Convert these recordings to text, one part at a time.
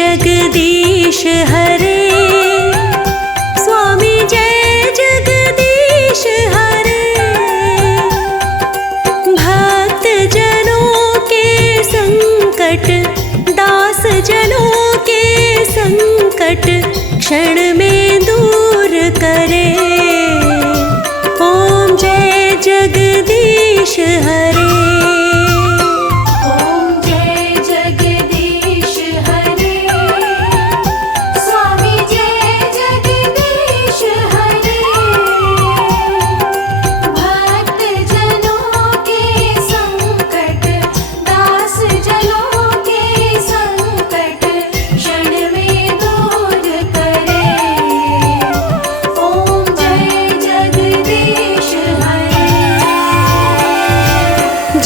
जगदीश हरे, स्वामी जय जगदीश हरे। भक्त जनों के संकट, दास जनों के संकट क्षण में दूर करे। ओम जय जगदीश हरे।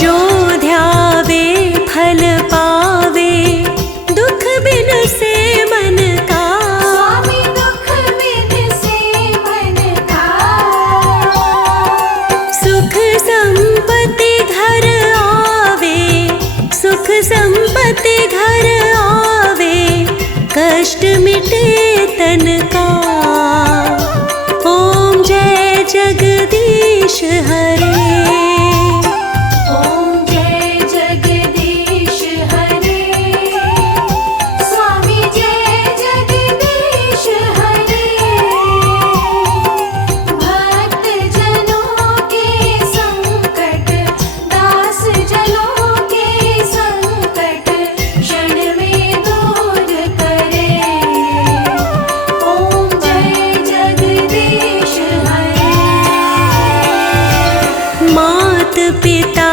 जो ध्यावे फल पावे, दुख बिन से मन का। स्वामी दुख बिन से मन का। सुख संपत्ति घर आवे, सुख संपत्ति घर आवे, कष्ट मिटे तन का। ओम जय जगदीश हरे। मात पिता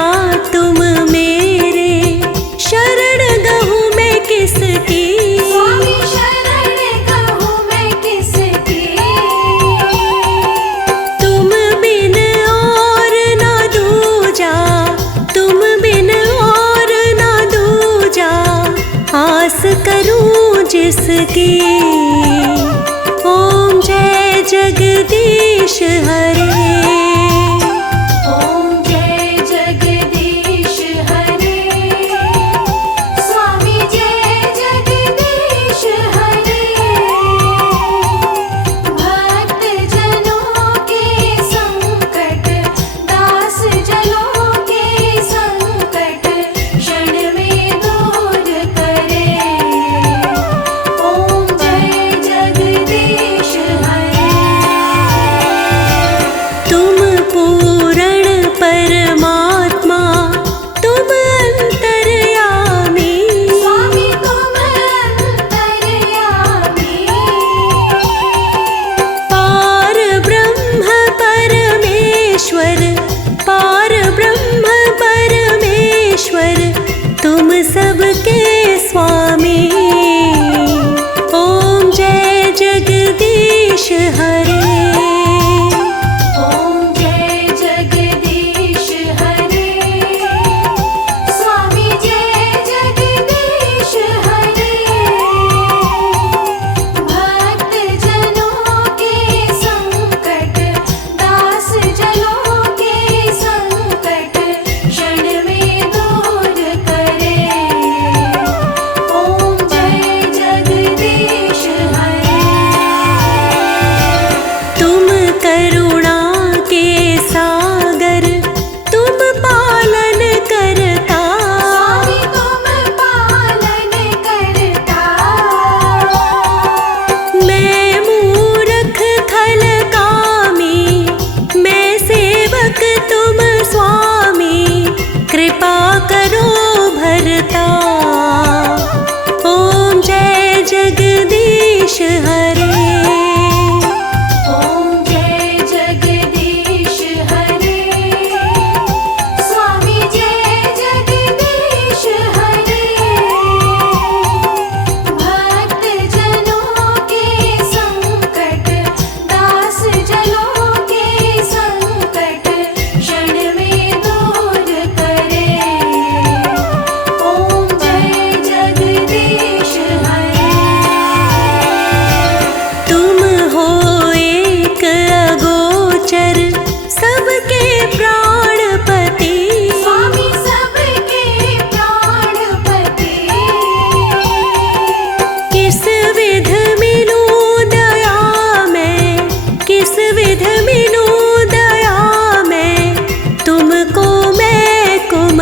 तुम मेरे, शरण गहूँ मैं किसकी। स्वामी शरण गहूँ मैं किसकी। तुम बिन और ना दूजा, तुम बिन और ना दूजा, आस करूं जिसकी। ओम जय जगदीश हरे।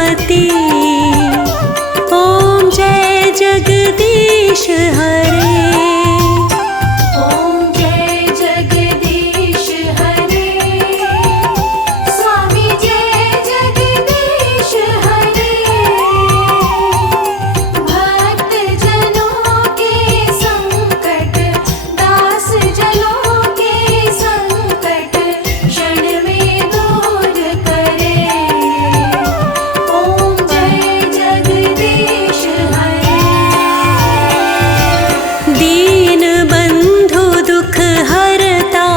सुमति। ओम जय जगदीश हरे। ओम जय जगदीश हरे। स्वामी जय जगदीश हरे। भक्त जनों के संकट, दास जनों के संकट क्षण में दूर करे। ओम जय जगदीश हरे। दीन बंधु दुख हरता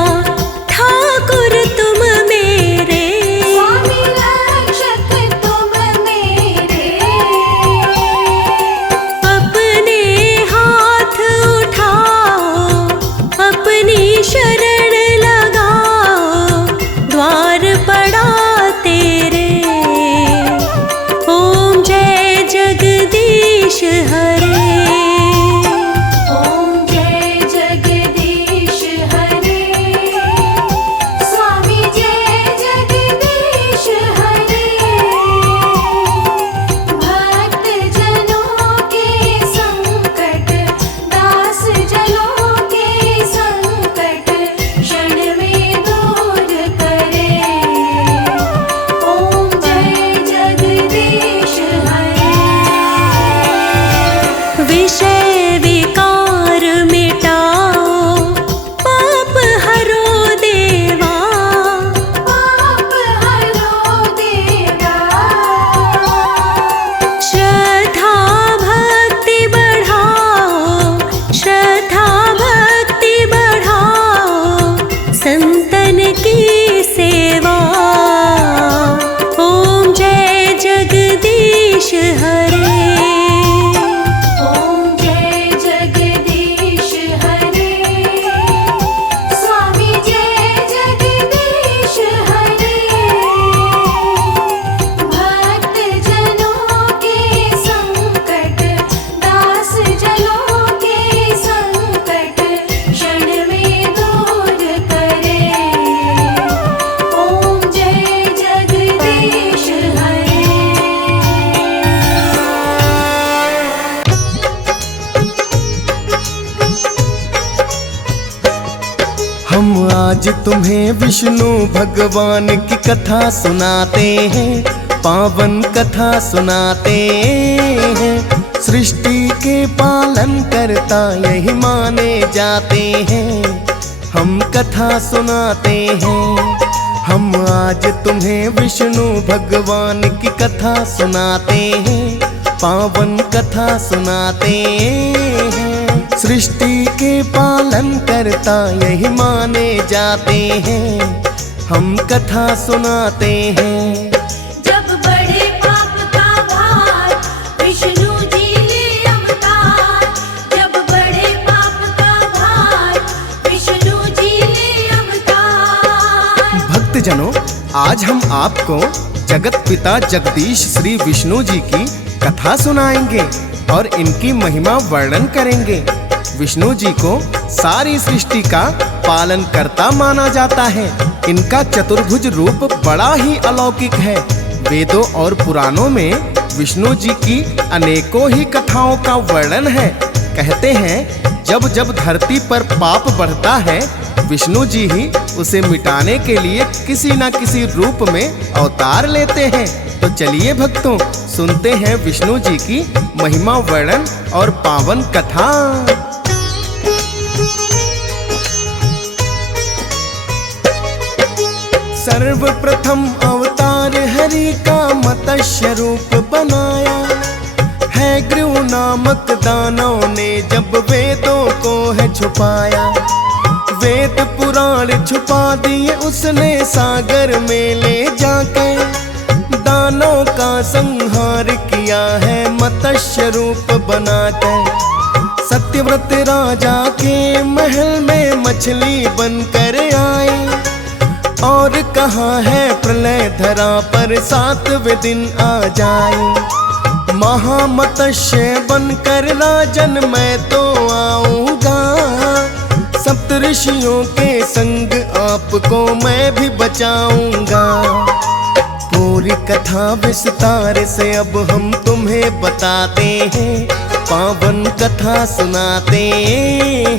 ठाकुर तुम मेरे। स्वामी रक्षक तुम मेरे। अपने हाथ उठाओ, अपनी शरण लगाओ, द्वार पड़ा तेरे। ओम जय जगदीश हरे। ओम जय जगदीश हरे। स्वामी जय जगदीश हरे। भक्त जनों के संकट, दास जनों के संकट क्षण में दूर करे। ओम जय जगदीश हरे। विषय विकार मिटाओ, पाप हरो देवा। पाप हरो देवा। श्रद्धा भक्ति बढ़ाओ, श्रद्धा भक्ति बढ़ाओ, संतन की सेवा। ओम जय जगदीश हरे। ओम जय जगदीश हरे। स्वामी जय जगदीश हरे। भक्त जनों के संकट, दास जनों के संकट क्षण में दूर करे। ओम जय जगदीश हरे। हम आज तुम्हें विष्णु भगवान की कथा सुनाते हैं, पावन कथा सुनाते हैं। सृष्टि के पालन करता यही माने जाते हैं, हम कथा सुनाते हैं। हम आज तुम्हें विष्णु भगवान की कथा सुनाते हैं, पावन कथा सुनाते हैं। सृष्टि के पालन करता यही माने जाते हैं, हम कथा सुनाते हैं। जब बड़े पाप का भार विष्णु जी ले अवतार। जब बड़े पाप का भार विष्णु जी ले अवतार। भक्तजनों, आज हम आपको जगत पिता जगदीश श्री विष्णु जी की कथा सुनाएंगे और इनकी महिमा वर्णन करेंगे। विष्णु जी को सारी सृष्टि का पालन करता माना जाता है। इनका चतुर्भुज रूप बड़ा ही अलौकिक है। वेदों और पुराणों में विष्णु जी की अनेकों ही कथाओं का वर्णन है। कहते हैं जब जब धरती पर पाप बढ़ता है, विष्णु जी ही उसे मिटाने के लिए किसी न किसी रूप में अवतार लेते हैं। तो चलिए भक्तों, सुनते हैं विष्णु जी की महिमा वर्णन और पावन कथा। सर्वप्रथम अवतार हरि का मत्स्य रूप बनाया है। ग्रीव नामक दानव ने जब वेदों को है छुपाया। वेद पुराण छुपा दिए उसने सागर में ले जाके। दानव का संहार किया है मत्स्य रूप बनाकर। सत्यव्रत राजा के महल में मछली बनकर आए और कहा है प्रलय धरा पर 7वें दिन आ जाए। महामत्स्य बनकर राजन मैं तो आऊंगा। सप्तऋषियों के संग आपको मैं भी बचाऊंगा। पूरी कथा विस्तार से अब हम तुम्हें बताते हैं, पावन कथा सुनाते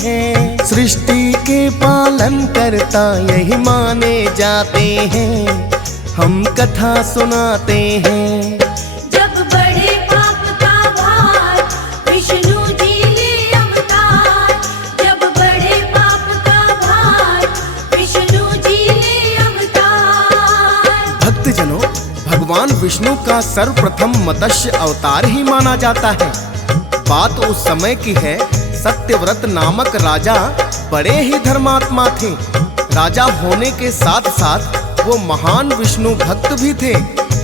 हैं। सृष्टि के पालन करता यही माने जाते हैं, हम कथा सुनाते हैं। जब बड़े पाप का भार विष्णु जी ले अवतार, जब बड़े पाप का भार विष्णु जी ले अवतार। भक्तजनों, भगवान विष्णु का सर्वप्रथम मत्स्य अवतार ही माना जाता है। बात उस समय की है, सत्यव्रत नामक राजा बड़े ही धर्मात्मा थे। राजा होने के साथ साथ वो महान विष्णु भक्त भी थे।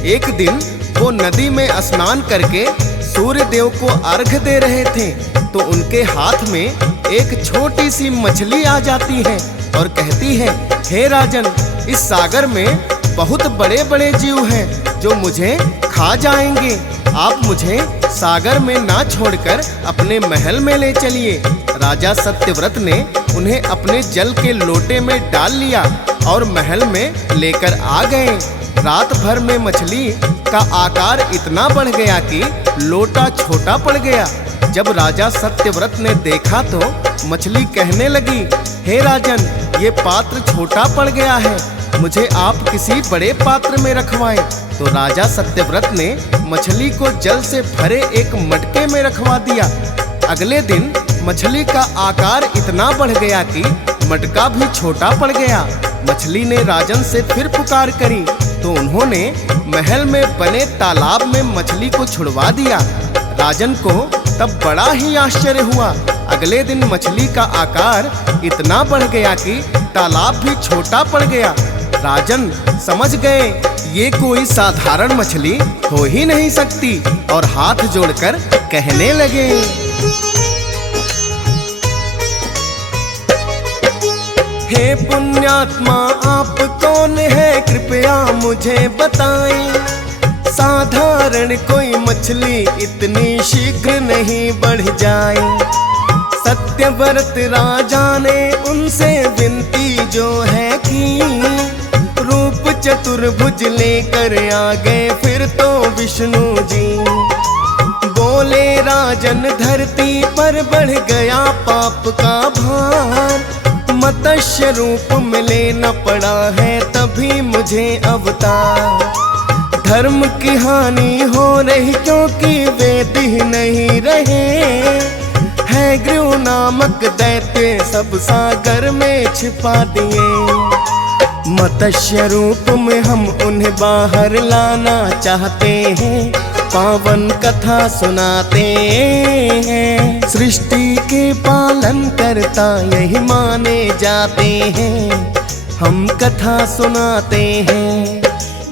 एक दिन वो नदी में स्नान करके सूर्य देव को अर्घ्य दे रहे थे, तो उनके हाथ में एक छोटी सी मछली आ जाती है और कहती है, हे राजन, इस सागर में बहुत बड़े बड़े जीव हैं जो मुझे खा जाएंगे। आप मुझे सागर में ना छोड़कर अपने महल में ले चलिए। राजा सत्यव्रत ने उन्हें अपने जल के लोटे में डाल लिया और महल में लेकर आ गए। रात भर में मछली का आकार इतना बढ़ गया कि लोटा छोटा पड़ गया। जब राजा सत्यव्रत ने देखा तो मछली कहने लगी, हे राजन, ये पात्र छोटा पड़ गया है, मुझे आप किसी बड़े पात्र में रखवाएं। तो राजा सत्यव्रत ने मछली को जल से भरे एक मटके में रखवा दिया। अगले दिन मछली का आकार इतना बढ़ गया कि मटका भी छोटा पड़ गया। मछली ने राजन से फिर पुकार करी तो उन्होंने महल में बने तालाब में मछली को छुड़वा दिया। राजन को तब बड़ा ही आश्चर्य हुआ। अगले दिन मछली का आकार इतना बढ़ गया कि तालाब भी छोटा पड़ गया। राजन समझ गए ये कोई साधारण मछली हो ही नहीं सकती और हाथ जोड़कर कहने लगे, हे पुण्यात्मा, आप कौन है, कृपया मुझे बताएं। साधारण कोई मछली इतनी शीघ्र नहीं बढ़ जाए। सत्यव्रत राजा ने उनसे विनती जो है की, रूप चतुर्भुज लेकर आ गए फिर तो विष्णु जी। बोले राजन, धरती पर बढ़ गया पाप का भार, मत्स्य रूप में लेना पड़ा है तभी मुझे अवतार। धर्म की हानि हो रही क्योंकि वेद ही नहीं रहे, है गृह नामक दैत्य सब सागर में छिपा दिए। मत्स्य रूप में हम उन्हें बाहर लाना चाहते हैं, पावन कथा सुनाते हैं। सृष्टि के पालन करता यही माने जाते हैं, हम कथा सुनाते हैं।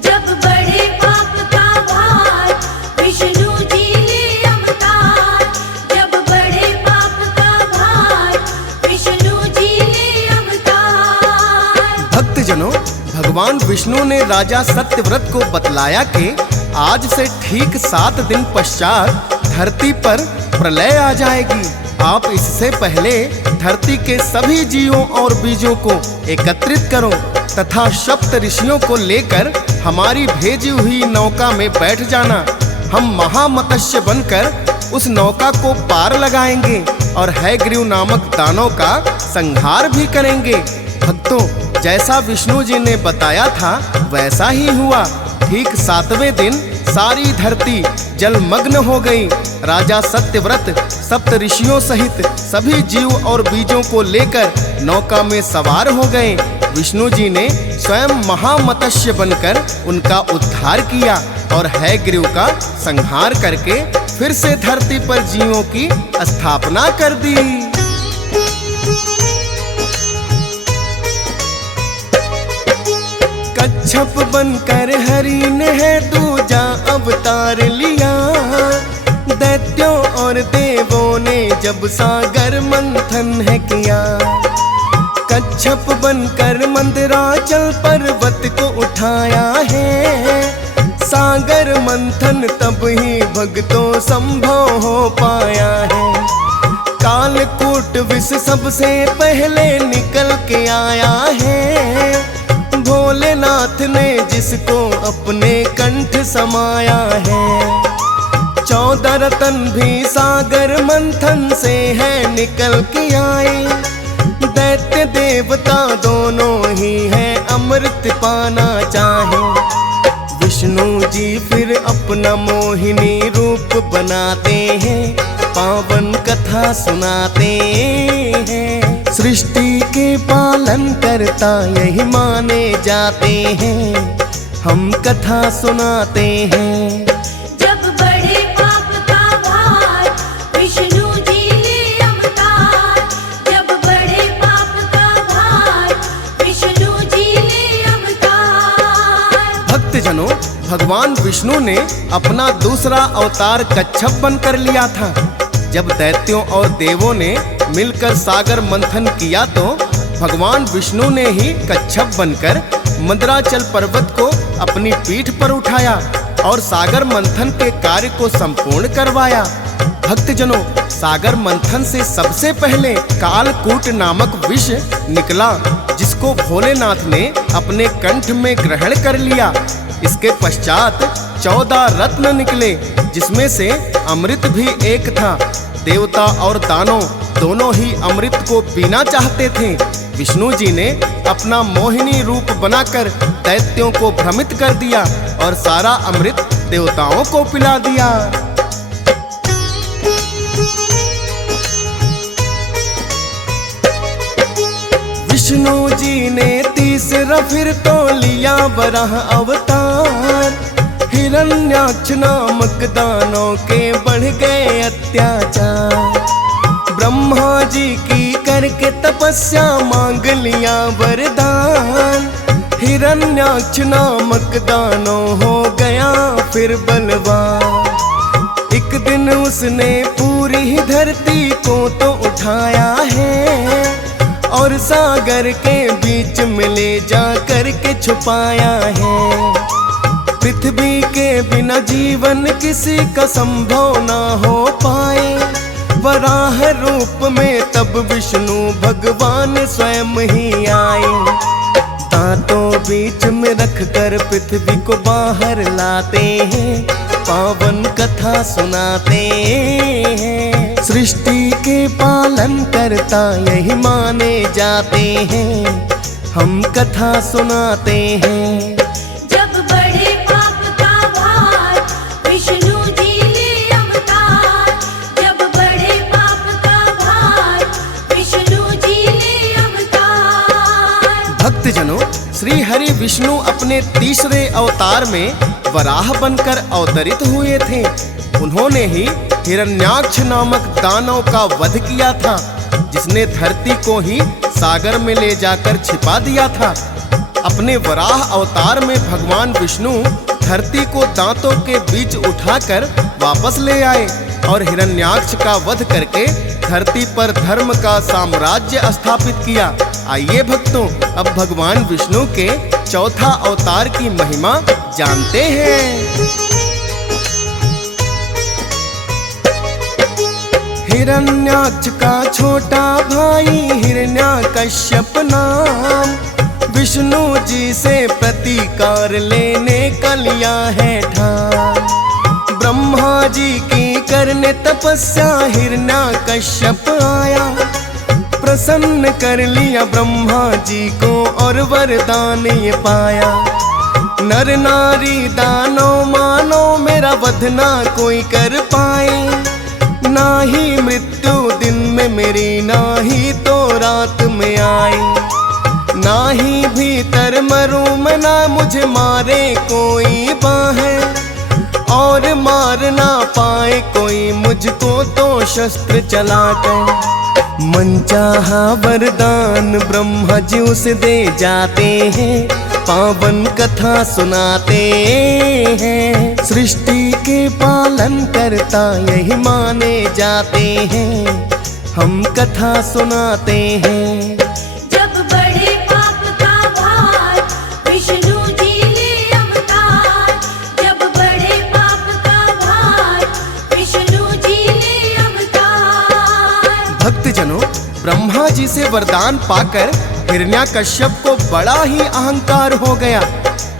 जब बड़े पाप का भार विष्णु जी ले अवतार, जब बड़े पाप का भार विष्णु जी ले अवतार। भक्तजनों, भगवान विष्णु ने राजा सत्यव्रत को बतलाया कि आज से ठीक 7 दिन पश्चात धरती पर प्रलय आ जाएगी। आप इससे पहले धरती के सभी जीवों और बीजों को एकत्रित करो तथा सप्त ऋषियों को लेकर हमारी भेजी हुई नौका में बैठ जाना। हम महामत्स्य बनकर उस नौका को पार लगाएंगे और हैग्रीव नामक दानव का संहार भी करेंगे। भक्तों, जैसा विष्णु जी ने बताया था वैसा ही हुआ। ठीक 7वें दिन सारी धरती जलमग्न हो गई। राजा सत्यव्रत सप्त ऋषियों सहित सभी जीव और बीजों को लेकर नौका में सवार हो गए। विष्णु जी ने स्वयं महामत्स्य बनकर उनका उद्धार किया और हैग्रीव का संहार करके फिर से धरती पर जीवों की स्थापना कर दी। कच्छप बनकर हरि ने है दूजा अवतार लिया। दैत्यों और देवों ने जब सागर मंथन है किया। कच्छप बनकर मंदराचल पर्वत को उठाया है। सागर मंथन तब ही भक्तों संभव हो पाया है। कालकूट विष सबसे पहले निकल के आया है। भोलेनाथ ने जिसको अपने कंठ समाया है, 14 रतन भी सागर मंथन से है निकल के आए। दैत्य देवता दोनों ही हैं अमृत पाना चाहे। विष्णु जी फिर अपना मोहिनी रूप बनाते हैं, पावन कथा सुनाते हैं। सृष्टि के पालन करता यही माने जाते हैं, हम कथा सुनाते हैं। जब बड़े पाप का भार विष्णु जी ले अवतार, जब बड़े पाप का भार विष्णु जी ले अवतार। भक्तजनों, भगवान विष्णु ने अपना दूसरा अवतार कच्छप बनकर लिया था। जब दैत्यों और देवों ने मिलकर सागर मंथन किया तो भगवान विष्णु ने ही कच्छप बनकर मंदराचल पर्वत को अपनी पीठ पर उठाया और सागर मंथन के कार्य को संपूर्ण करवाया। भक्तजनों, सागर मंथन से सबसे पहले कालकूट नामक विष निकला, जिसको भोलेनाथ ने अपने कंठ में ग्रहण कर लिया। इसके पश्चात 14 रत्न निकले, जिसमें से अमृत भी एक था। देवता और दानव दोनों ही अमृत को पीना चाहते थे। विष्णु जी ने अपना मोहिनी रूप बनाकर दैत्यों को भ्रमित कर दिया और सारा अमृत देवताओं को पिला दिया। विष्णु जी ने तीसरा फिर तो लिया वराह अवतार। हिरण्याक्ष नामक दानों के बढ़ गए अत्याचार। ब्रह्मा जी की करके तपस्या मांग लिया वरदान। हिरण्याक्ष नामक दानों हो गया फिर बलवान। एक दिन उसने पूरी ही धरती को तो उठाया है और सागर के बीच में ले जा कर के छुपाया है। पृथ्वी के बिना जीवन किसी का संभव ना हो पाए। वराह रूप में तब विष्णु भगवान स्वयं ही आए। दांतों बीच में रख कर पृथ्वी को बाहर लाते हैं, पावन कथा सुनाते हैं। सृष्टि के पालन करता यही माने जाते हैं, हम कथा सुनाते हैं। जब बड़े पाप का भार विष्णु जी ले अवतार, जब बड़े पाप का भार विष्णु जी ले अवतार। भक्तजनों, श्री हरि विष्णु अपने तीसरे अवतार में वराह बनकर अवतरित हुए थे। उन्होंने ही हिरण्याक्ष नामक दानव का वध किया था, जिसने धरती को ही सागर में ले जाकर छिपा दिया था। अपने वराह अवतार में भगवान विष्णु धरती को दांतों के बीच उठाकर वापस ले आए और हिरण्याक्ष का वध करके धरती पर धर्म का साम्राज्य स्थापित किया। आइए भक्तों, अब भगवान विष्णु के चौथा अवतार की महिमा जानते हैं। हिरण्याक्ष का छोटा भाई हिरण्याकश्यप नाम, विष्णु जी से प्रतिकार लेने का लिया है ठान। ब्रह्मा जी की करने तपस्या हिरण्याकश्यप आया। प्रसन्न कर लिया ब्रह्मा जी को और वरदान ये पाया। नर नारी दानव मानो मेरा वध ना कोई कर पाए। ना ही मृत्यु दिन में मेरी, ना ही तो रात में आए। ना ही भीतर मरूं मैं, ना मुझे मारे कोई बाहें। और मार ना पाए कोई मुझको तो शस्त्र चलाकर। मनचाहा वरदान ब्रह्मा जी उसे दे जाते हैं, पावन कथा सुनाते हैं। सृष्टि के पालन करता यही माने जाते हैं, हम कथा सुनाते हैं। जब बड़े पाप का भार विष्णु जी ले अवतार, जब बड़े पाप का भार विष्णु जी ले अवतार। भक्तजनों, ब्रह्मा जी से वरदान पाकर हिरण्याकश्यप को बड़ा ही अहंकार हो गया,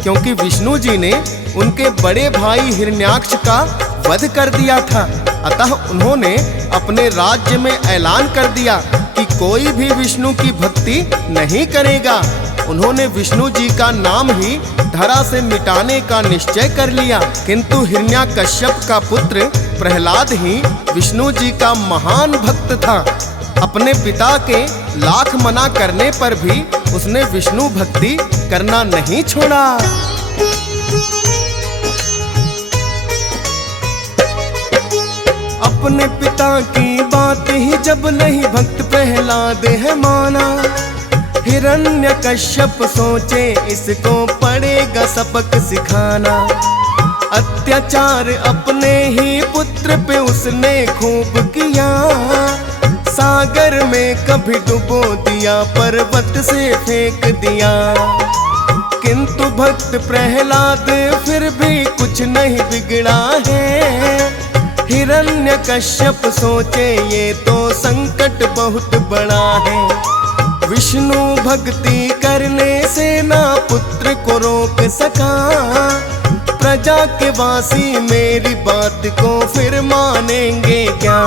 क्योंकि विष्णु जी ने उनके बड़े भाई हिरण्याक्ष का वध कर दिया था। अतः उन्होंने अपने राज्य में ऐलान कर दिया कि कोई भी विष्णु की भक्ति नहीं करेगा। उन्होंने विष्णु जी का नाम ही धरा से मिटाने का निश्चय कर लिया। किंतु हिरण्याकश्यप का पुत्र प्रहलाद ही विष्णु जी का महान भक्त था। अपने पिता के लाख मना करने पर भी उसने विष्णु भक्ति करना नहीं छोड़ा। अपने पिता की बात ही जब नहीं भक्त प्रहलाद है माना, हिरण्यकश्यप सोचे इसको पड़ेगा सबक सिखाना। अत्याचार अपने ही पुत्र पे उसने खूब किया, सागर में कभी डुबो दिया, पर्वत से फेंक दिया। किंतु भक्त प्रहलाद फिर भी कुछ नहीं बिगड़ा है। हिरण्यकश्यप सोचे ये तो संकट बहुत बड़ा है। विष्णु भक्ति करने से ना पुत्र को रोक सका, प्रजा के वासी मेरी बात को फिर मानेंगे क्या।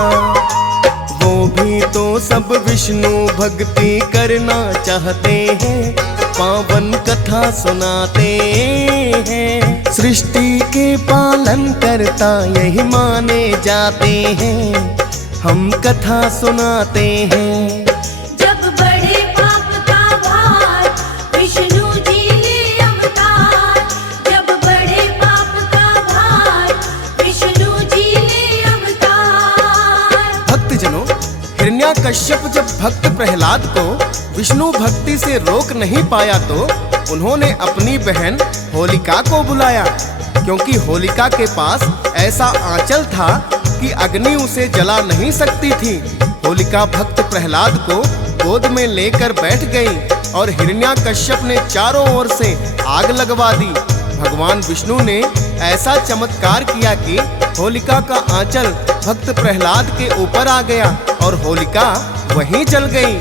वो भी तो सब विष्णु भक्ति करना चाहते हैं, पावन कथा सुनाते हैं। सृष्टि के पालन करता यही माने जाते हैं, हम कथा सुनाते हैं। जब बड़े पाप का भार विष्णु जी ले अवतार, जब बड़े पाप का भार विष्णु जी ले अवतार। भक्तजनों, हिरण्याकश्यप जब भक्त प्रहलाद को विष्णु भक्ति से रोक नहीं पाया तो उन्होंने अपनी बहन होलिका को बुलाया, क्योंकि होलिका के पास ऐसा आंचल था कि अग्नि उसे जला नहीं सकती थी। होलिका भक्त प्रहलाद को गोद में लेकर बैठ गई और हिरण्याकश्यप ने चारों ओर से आग लगवा दी। भगवान विष्णु ने ऐसा चमत्कार किया कि होलिका का आंचल भक्त प्रहलाद के ऊपर आ गया और होलिका वहीं जल गई।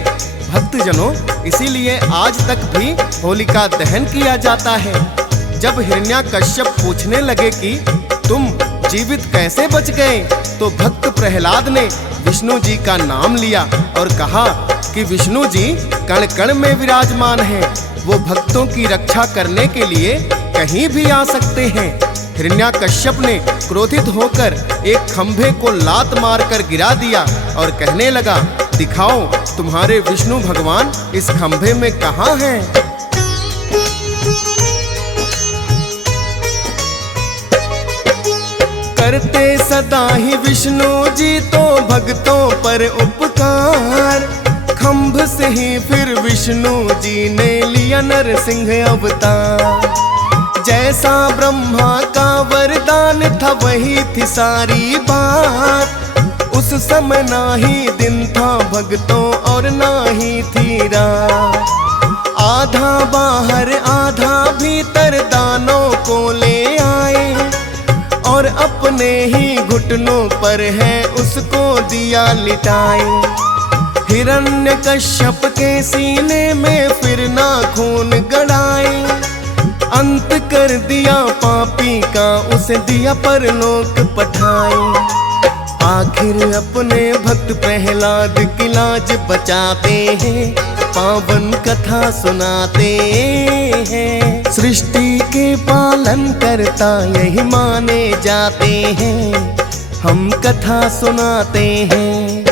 भक्तजनों, इसीलिए आज तक भी होलिका दहन किया जाता है। जब हिरण्याकश्यप पूछने लगे कि तुम जीवित कैसे बच गए, तो भक्त प्रहलाद ने विष्णु जी का नाम लिया और कहा कि विष्णु जी कण कण में विराजमान हैं, वो भक्तों की रक्षा करने के लिए कहीं भी आ सकते हैं। हिरण्याकश्यप ने क्रोधित होकर एक खंभे को लात मारकर गिरा दिया और कहने लगा, दिखाओ तुम्हारे विष्णु भगवान इस खंभे में कहाँ हैं? करते सदा ही विष्णु जी तो भक्तों पर उपकार, खंभ से ही फिर विष्णु जी ने लिया नरसिंह अवतार। जैसा ब्रह्मा का वरदान था वही थी सारी बात, उस समय ना ही दिन था भक्तों और ना ही थी रात। आधा बाहर आधा भीतर दानों को ले आए और अपने ही घुटनों पर है उसको दिया लिटाए। हिरण्यकश्यप के सीने में फिर ना खून गड़ाए, अंत कर दिया पापी का उसे दिया परलोक पठाए। आखिर अपने भक्त प्रहलाद की लाज बचाते हैं, पावन कथा सुनाते हैं। सृष्टि के पालन करता यही माने जाते हैं, हम कथा सुनाते हैं।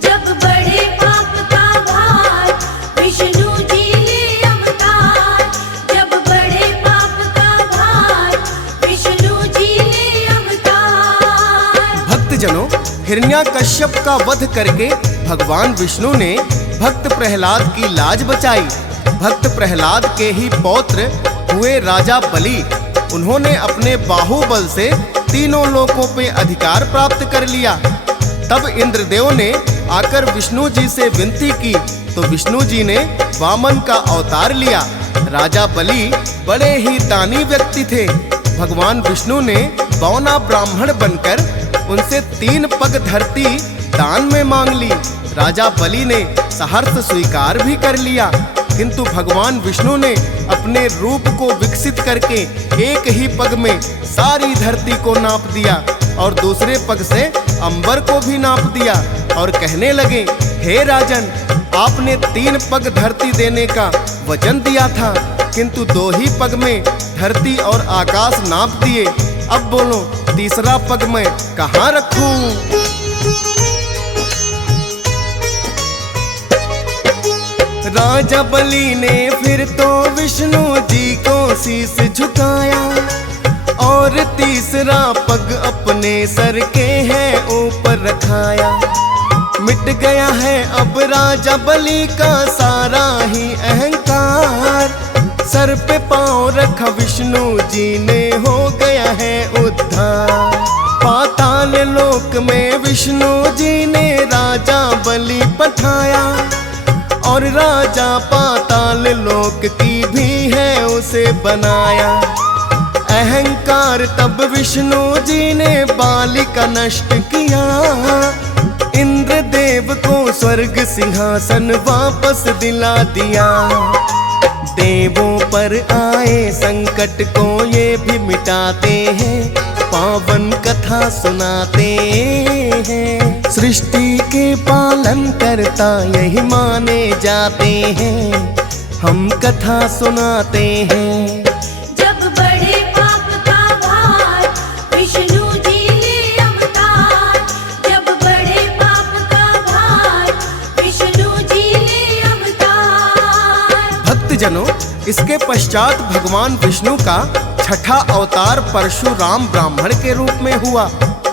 जब बड़े पाप का भार विष्णु जी ले अवतार, जब बड़े पाप का भार विष्णु जी ले अवतार। भक्तजनों, हिरण्याकश्यप का वध करके भगवान विष्णु ने भक्त प्रहलाद की लाज बचाई। भक्त प्रहलाद के ही पौत्र हुए राजा बलि। उन्होंने अपने बाहुबल से तीनों लोकों पे अधिकार प्राप्त कर लिया। तब इंद्रदेव ने आकर विष्णु जी से विनती की तो विष्णु जी ने वामन का अवतार लिया। राजा बलि बड़े ही दानी व्यक्ति थे। भगवान विष्णु ने बौना ब्राह्मण बनकर उनसे 3 पग धरती दान में मांग ली। राजा बलि ने सहर्ष स्वीकार भी कर लिया। किंतु भगवान विष्णु ने अपने रूप को विकसित करके एक ही पग में सारी धरती को नाप दिया और दूसरे पग से अंबर को भी नाप दिया और कहने लगे, हे राजन, आपने 3 पग धरती देने का वचन दिया था, किंतु 2 ही पग में धरती और आकाश नाप दिए। अब बोलो, तीसरा पग मैं कहाँ रखूं? राजा बलि ने फिर तो विष्णु जी को शीश झुकाया और तीसरा पग अपने सर के है ऊपर रखाया। मिट गया है अब राजा बलि का सारा ही अहंकार, सर पे पांव रखा विष्णु जी ने, हो गया है उद्धार। पाताल लोक में विष्णु जी ने राजा बलि पठाया और राजा पाताल लोक की भी है उसे बनाया। अहंकार तब विष्णु जी ने बाली का नष्ट किया, इंद्रदेव को स्वर्ग सिंहासन वापस दिला दिया। देवों पर आए संकट को ये भी मिटाते हैं, पावन कथा सुनाते हैं। सृष्टि के पालन करता यही माने जाते हैं, हम कथा सुनाते हैं। जब बड़े पाप का भार विष्णु जी ले अवतार, जब बड़े पाप का भार विष्णु जी ले अवतार। भक्तजनों, इसके पश्चात भगवान विष्णु का छठा अवतार परशुराम ब्राह्मण के रूप में हुआ,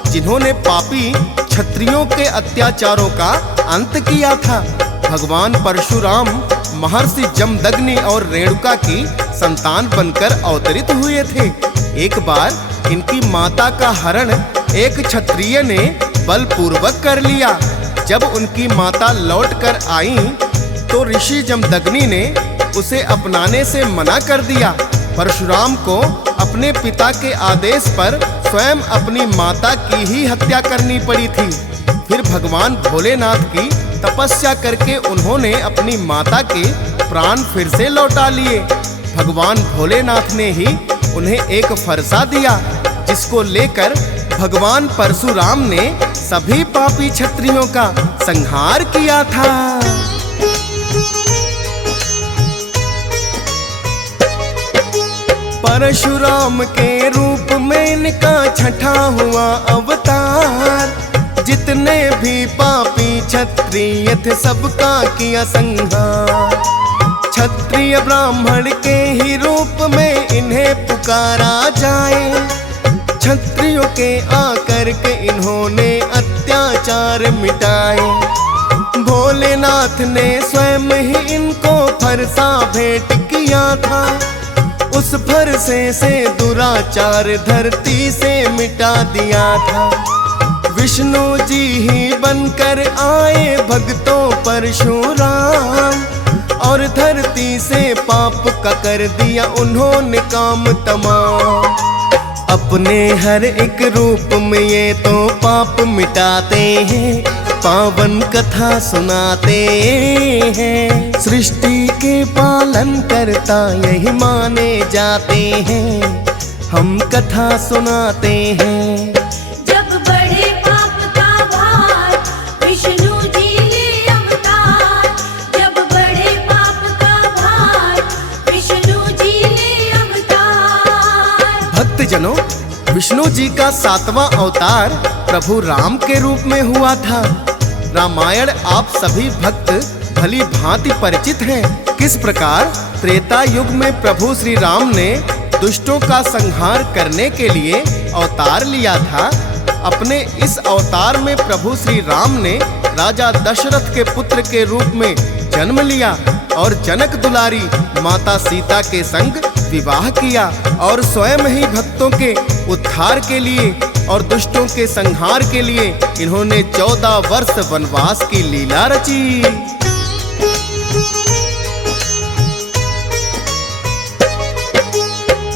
जिन्होंने पापी क्षत्रियों के अत्याचारों का अंत किया था। भगवान परशुराम महर्षि जमदग्नि और रेणुका की संतान बनकर अवतरित हुए थे। एक बार इनकी माता का हरण एक क्षत्रिय ने बलपूर्वक कर लिया। जब उनकी माता लौट कर आई तो ऋषि जमदग्नि ने उसे अपनाने से मना कर दिया। परशुराम को अपने पिता के आदेश पर स्वयं अपनी माता की ही हत्या करनी पड़ी थी। फिर भगवान भोलेनाथ की तपस्या करके उन्होंने अपनी माता के प्राण फिर से लौटा लिए। भगवान भोलेनाथ ने ही उन्हें एक फरसा दिया, जिसको लेकर भगवान परशुराम ने सभी पापी क्षत्रियों का संहार किया था। परशुराम के रूप में इनका छठा हुआ अवतार, जितने भी पापी क्षत्रिय थे सबका किया संहार। क्षत्रिय ब्राह्मण के ही रूप में इन्हें पुकारा जाए, क्षत्रियों के आकर के इन्होंने अत्याचार मिटाए। भोलेनाथ ने स्वयं ही इनको फरसा भेंट किया था, उस फरसे से दुराचार धरती से मिटा दिया था। विष्णु जी ही बनकर आए भक्तों परशुराम, और धरती से पाप का कर दिया उन्होंने काम तमाम। अपने हर एक रूप में ये तो पाप मिटाते हैं, पावन कथा सुनाते हैं। सृष्टि के पालन करता यही माने जाते हैं, हम कथा सुनाते हैं। जब बड़े पाप का भार विष्णु जी ले अवतार, जब बड़े पाप का भार विष्णु जी ले अवतार। भक्तजनों, विष्णु जी का 7वां अवतार प्रभु राम के रूप में हुआ था। रामायण आप सभी भक्त भली भांति परिचित हैं। किस प्रकार त्रेता युग में प्रभु श्री राम ने दुष्टों का संहार करने के लिए अवतार लिया था। अपने इस अवतार में प्रभु श्री राम ने राजा दशरथ के पुत्र के रूप में जन्म लिया और जनक दुलारी माता सीता के संग विवाह किया और स्वयं ही भक्तों के उद्धार के लिए और दुष्टों के संहार के लिए इन्होंने 14 वर्ष वनवास की लीला रची।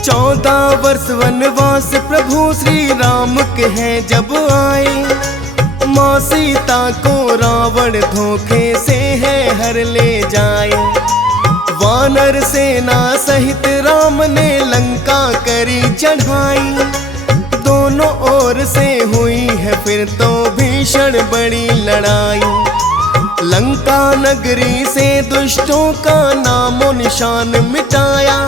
14 वर्ष वनवास प्रभु श्री राम के हैं जब आए, माँ सीता को रावण धोखे से है हर ले जाए। वानर सेना सहित राम ने लंका करी चढ़ाई। दोनों ओर से हुई है फिर तो भीषण बड़ी लड़ाई। लंका नगरी से दुष्टों का नामो निशान मिटाया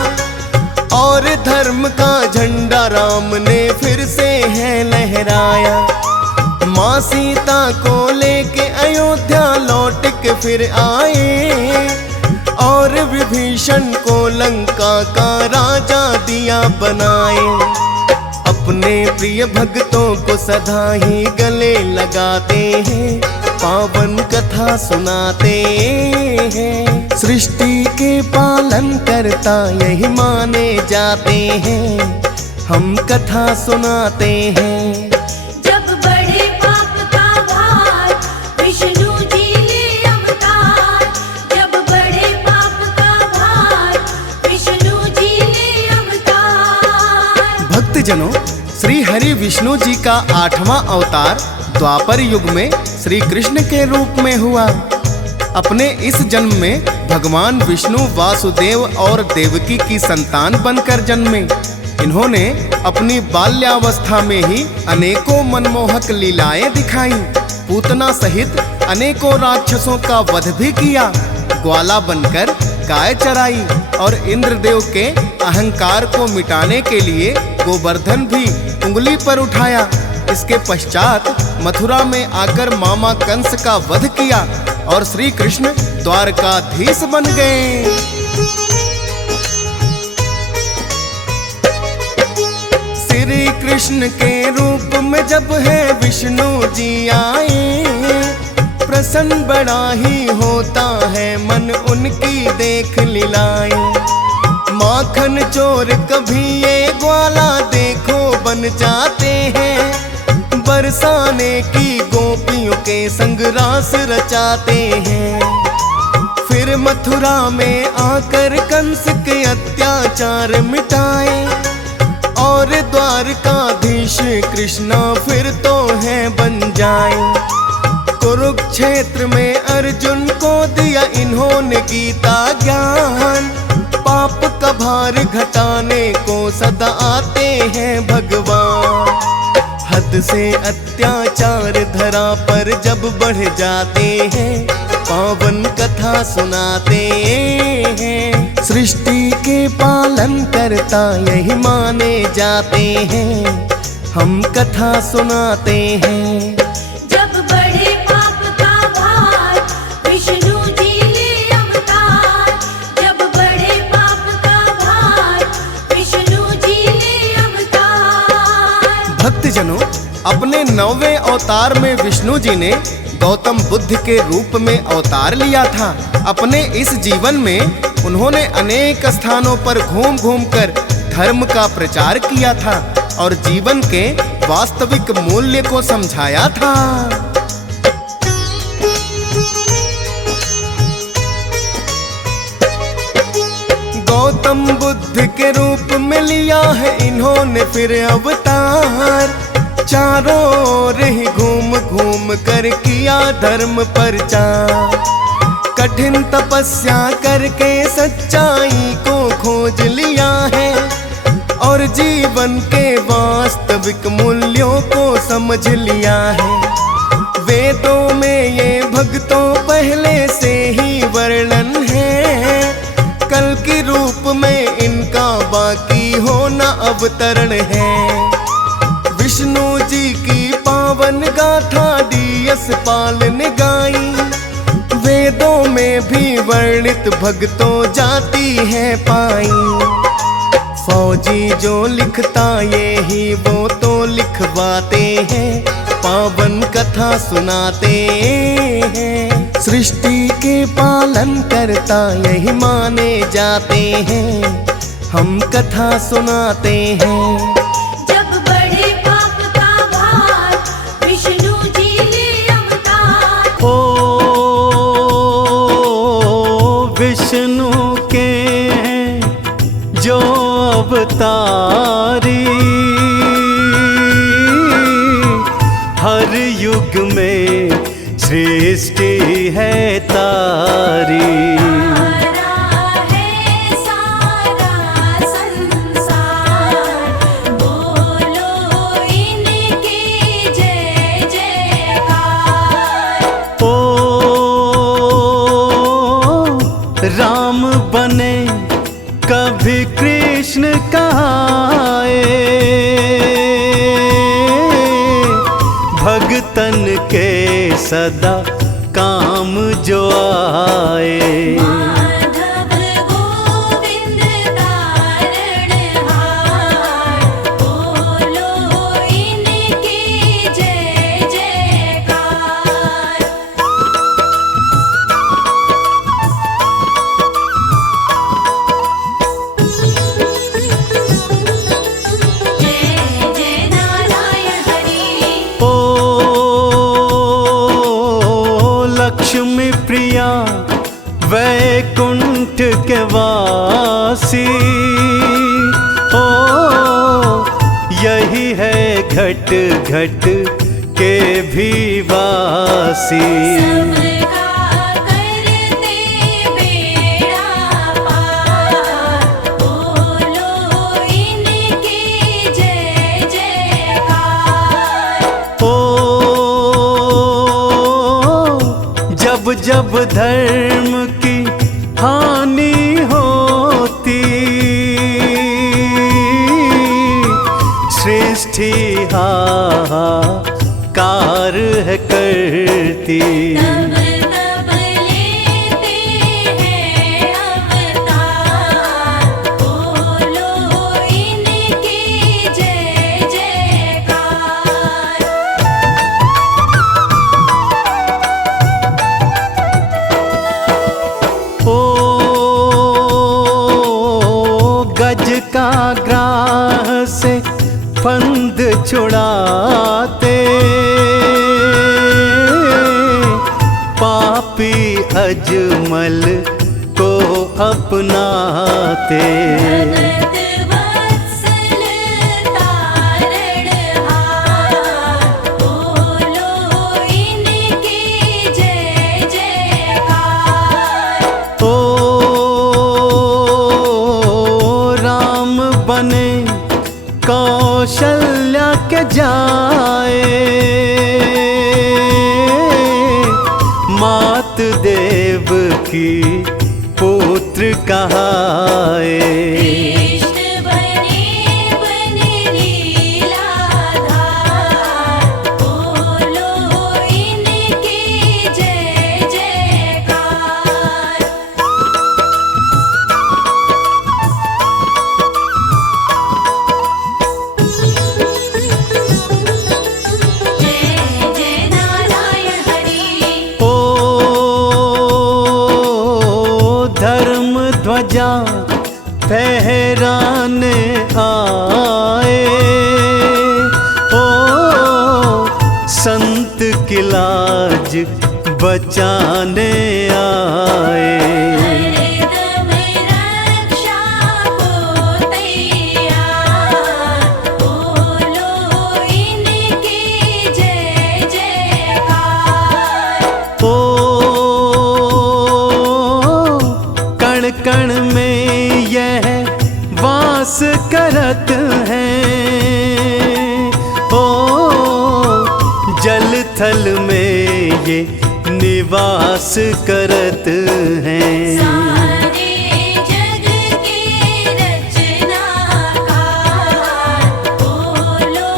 और धर्म का झंडा राम ने फिर से है लहराया। माँ सीता को लेके अयोध्या लौट के फिर आए और विभीषण को लंका का राजा दिया बनाए। अपने प्रिय भक्तों को सदा ही गले लगाते हैं, पावन कथा सुनाते हैं। सृष्टि के पालन करता यही माने जाते हैं, हम कथा सुनाते हैं। जब बड़े पाप का भार विष्णु जी ले अवतार, जब बड़े पाप का भार विष्णु जी ले अवतार। भक्तजनों, श्री हरि विष्णु जी का 8वां अवतार द्वापर युग में श्री कृष्ण के रूप में हुआ। अपने इस जन्म में भगवान विष्णु वासुदेव और देवकी की संतान बनकर जन्मे। इन्होंने अपनी बाल्यावस्था में ही अनेकों मनमोहक लीलाएं दिखाई। पूतना सहित अनेकों राक्षसों का वध भी किया। ग्वाला बनकर गाय चराई और इंद्रदेव के अहंकार को मिटाने के लिए गोवर्धन भी उंगली पर उठाया। इसके पश्चात मथुरा में आकर मामा कंस का वध किया और श्री कृष्ण द्वारकाधीश बन गए। श्री कृष्ण के रूप में जब है विष्णु जी आए, प्रसन्न बड़ा ही होता है मन उनकी देख लीलाएं। माखन चोर कभी ये ग्वाला देखो बन जाते हैं, बरसाने की गोपियों के संग रास रचाते हैं। फिर मथुरा में आकर कंस के अत्याचार मिटाए और द्वारकाधीश कृष्णा फिर तो है बन जाए। कुरुक्षेत्र में अर्जुन को दिया इन्होंने गीता ज्ञान, पाप का भार घटाने को सदा आते हैं भगवान। हद से अत्याचार धरा पर जब बढ़ जाते हैं, पावन कथा सुनाते हैं। सृष्टि के पालन करता यही माने जाते हैं, हम कथा सुनाते हैं। जब बड़े पाप का भार विष्णु जी ले अवतार, जब बड़े पाप का भार विष्णु जी ले अवतार। भक्तजनों, अपने 9वें अवतार में विष्णु जी ने गौतम बुद्ध के रूप में अवतार लिया था। अपने इस जीवन में उन्होंने अनेक स्थानों पर घूम घूम कर धर्म का प्रचार किया था और जीवन के वास्तविक मूल्य को समझाया था। गौतम बुद्ध के रूप में लिया है इन्होंने फिर अवतार। चारों ओर ही घूम घूम कर किया धर्म प्रचार। कठिन तपस्या करके सच्चाई को खोज लिया है और जीवन के वास्तविक मूल्यों को समझ लिया है। वेदों में ये भक्तों पहले से ही वर्णन है, कल के रूप में इनका बाकी होना अवतरण है। विष्णु जी की पावन गाथा डीएस पाल ने गाई, वेदों में भी वर्णित भक्तों जाती है पाई। फौजी जो लिखता ये ही वो तो लिखवाते हैं, पावन कथा सुनाते हैं। सृष्टि के पालन करता यही माने जाते हैं, हम कथा सुनाते हैं। जब बड़े पाप का भार विष्णु जी ले अवतार। ओ विष्णु के जो अवतारी, हर युग में सृष्टि है तारी। तारा है सदा काम जो आए। माधव गोविंद तारणहार, बोलो इनकी जय जयकार। जय जय नारायण हरि। ओ लक्ष्मी प्रिया वैकुंठ के वासी, ओ यही है घट घट के भी वासी। सबका करते बेड़ा पार, बोलो इनकी जय जयकार। ओ जब जब धर्म की हानि होती, सृष्टि हाहाकार है करती। तब तब लेते हैं अवतार, बोलो इनकी जय जयकार। ओ गज का ग्राह से फंद छुड़ाते, पापी अजमल को अपनाते। भगत वत्सल तारणहार, बोलो इनकी जय जयकार। ओ राम बने कौशल्या के जाए, मात देव की पुत्र कहाए। कृष्ण बने बने लीलाधार, बोलो इनकी जय जयकार। जय जय नारायण हरि। ओ धर्म ध्वजा फहराने आए, ओ संत की लाज बचाने आए। हरदम रक्षा को तैयार, बोलो इनकी जय जयकार। ओ कण कण में यह वास करत हैं, ओ जल थल में ये निवास करत हैं। सारे जग के रचनाकार, बोलो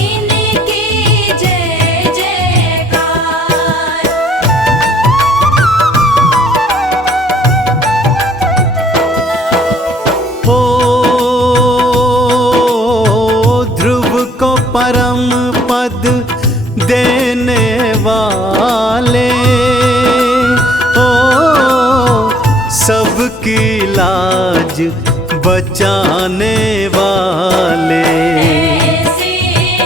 इनकी जय जयकार। ओ ध्रुव को परम पद देने वाले, ओ सबकी लाज बचाने वाले। ऐसे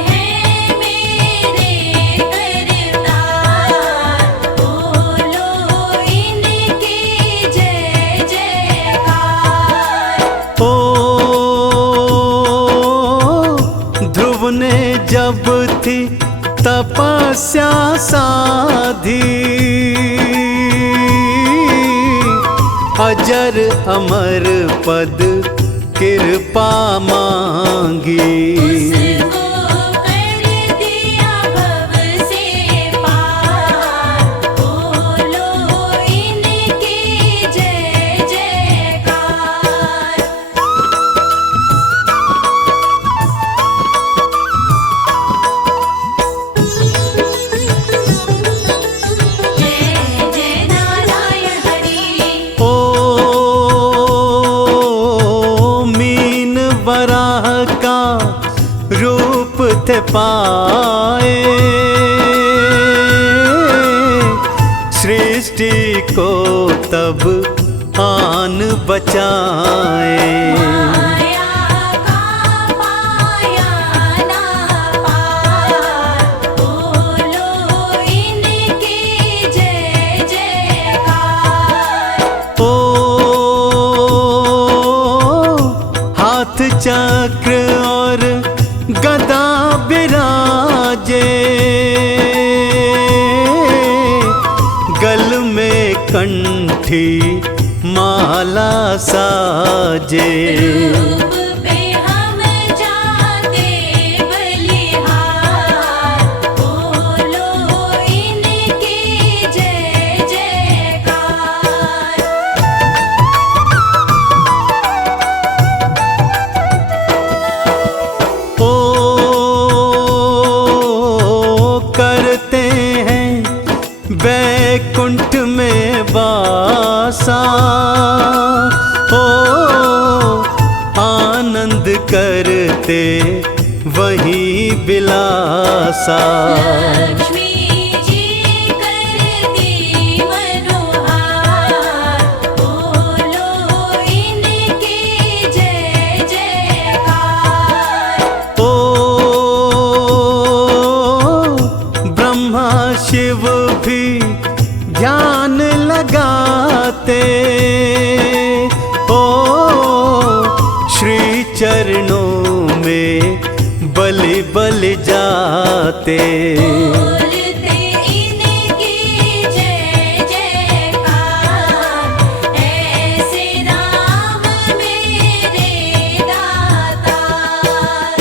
हैं मेरे करतार, बोलो इनकी जय जयकार। ओ ध्रुव ने जब थी तपस्या साधी, अजर अमर पद कृपा मांगी। उसको कर दिया भव से पार, बोलो इनकी जय जयकार। सृष्टि को तब आन बचाए। माया का पाया ना पार, बोलो इनकी जय जयकार। ओ हाथ चक्र और गदा बिराजे, गल में कंठी माला साजे। रूप पे हम जाते बलिहार, बोलो इनकी जय जयकार। ओ करते हैं बैकुंठ में वासा, ओ आनंद करते वहीं बिलासा। लक्ष्मी जी करती मनोहार, बोलो इनकी जय जयकार। ओ ब्रह्मा शिव भी ध्यान लगाते, ओ श्री चरणों में बलि बलि जाते। बोलते इनकी जय जयकार, ऐसे राम मेरे दातार।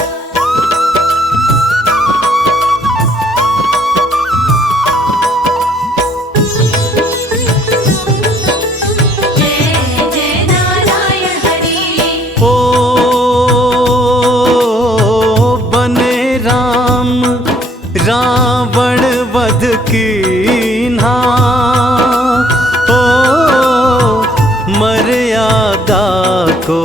जय जय नारायण हरि। ओ बने राम रावण वध कीन्हा, ओ मर्यादा को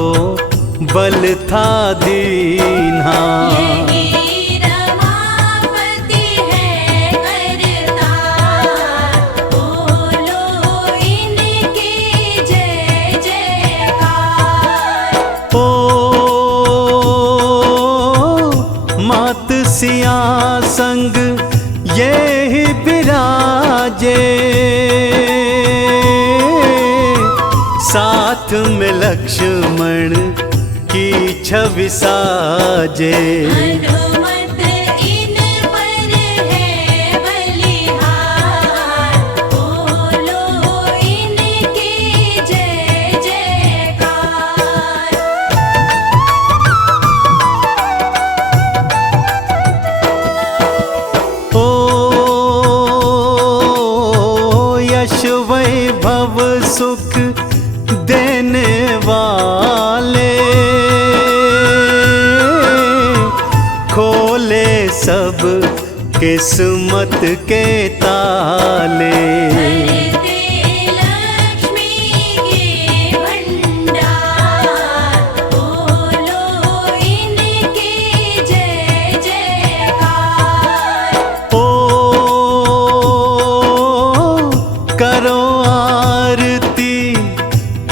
बल था दीन्हा। यही रमापति है करतार, बोलो इनकी जय जयकार। ओ मात सिया संग ये ही बिराजे, साथ में लक्ष्मण की छवि साजे। हनुमत इन पर है बलिहार, बोलो इनकी जय जयकार। ओ यश वैभव सुख देने वाले, खोले सब किस्मत के ताले। भरते लक्ष्मी के भंडार, बोलो इनकी जय जयकार। ओ करो आरती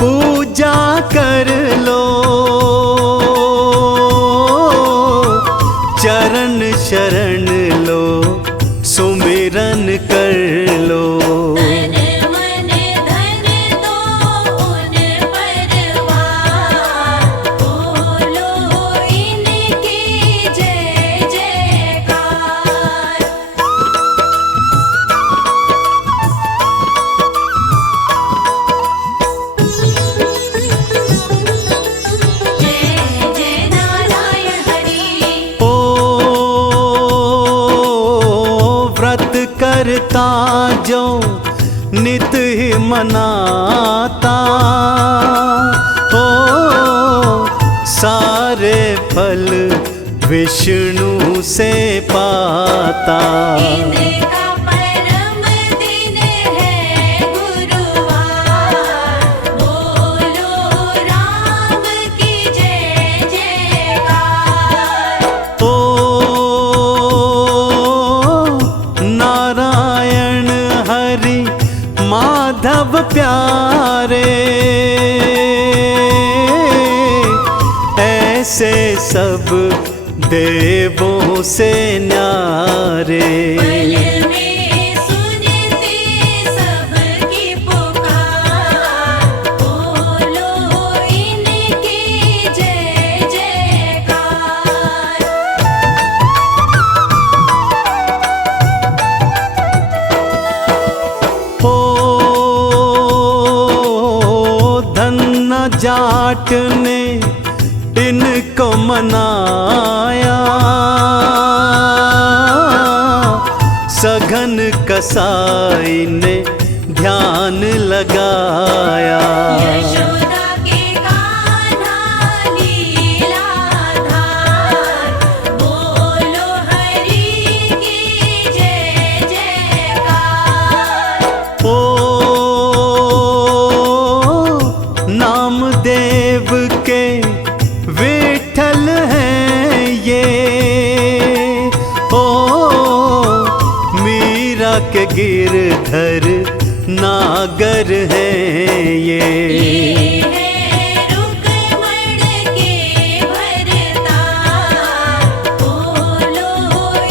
पूजा कर लो, चरण शरण लो सुमिरन कर लो। तन मन धन दो उन परवार, बोलो इनकी जय जयकार। जय जय नारायण हरि। ओ व्रत करता जो नित ही मनाता, ओ सारे फल विष्णु से पाता। इनका परम दिन है गुरुवार, बोलो राम की जय जयकार। ओ नारायण हरि माधव देवों से न्यारे। पल में सुनते सबकी पुकार, बोलो इनकी जय जयकार। ओ धन्ना जाट ने इनको मनाया, सघन कसाई ने ध्यान लगाया। यशोदा के कान्हा लीलाधार, बोलो हरि की जय जयकार। ओ नामदेव के विठल हैं ये, ओ मीरा के गिरधर नागर हैं ये। है रुक्मण के भरतार, बोलो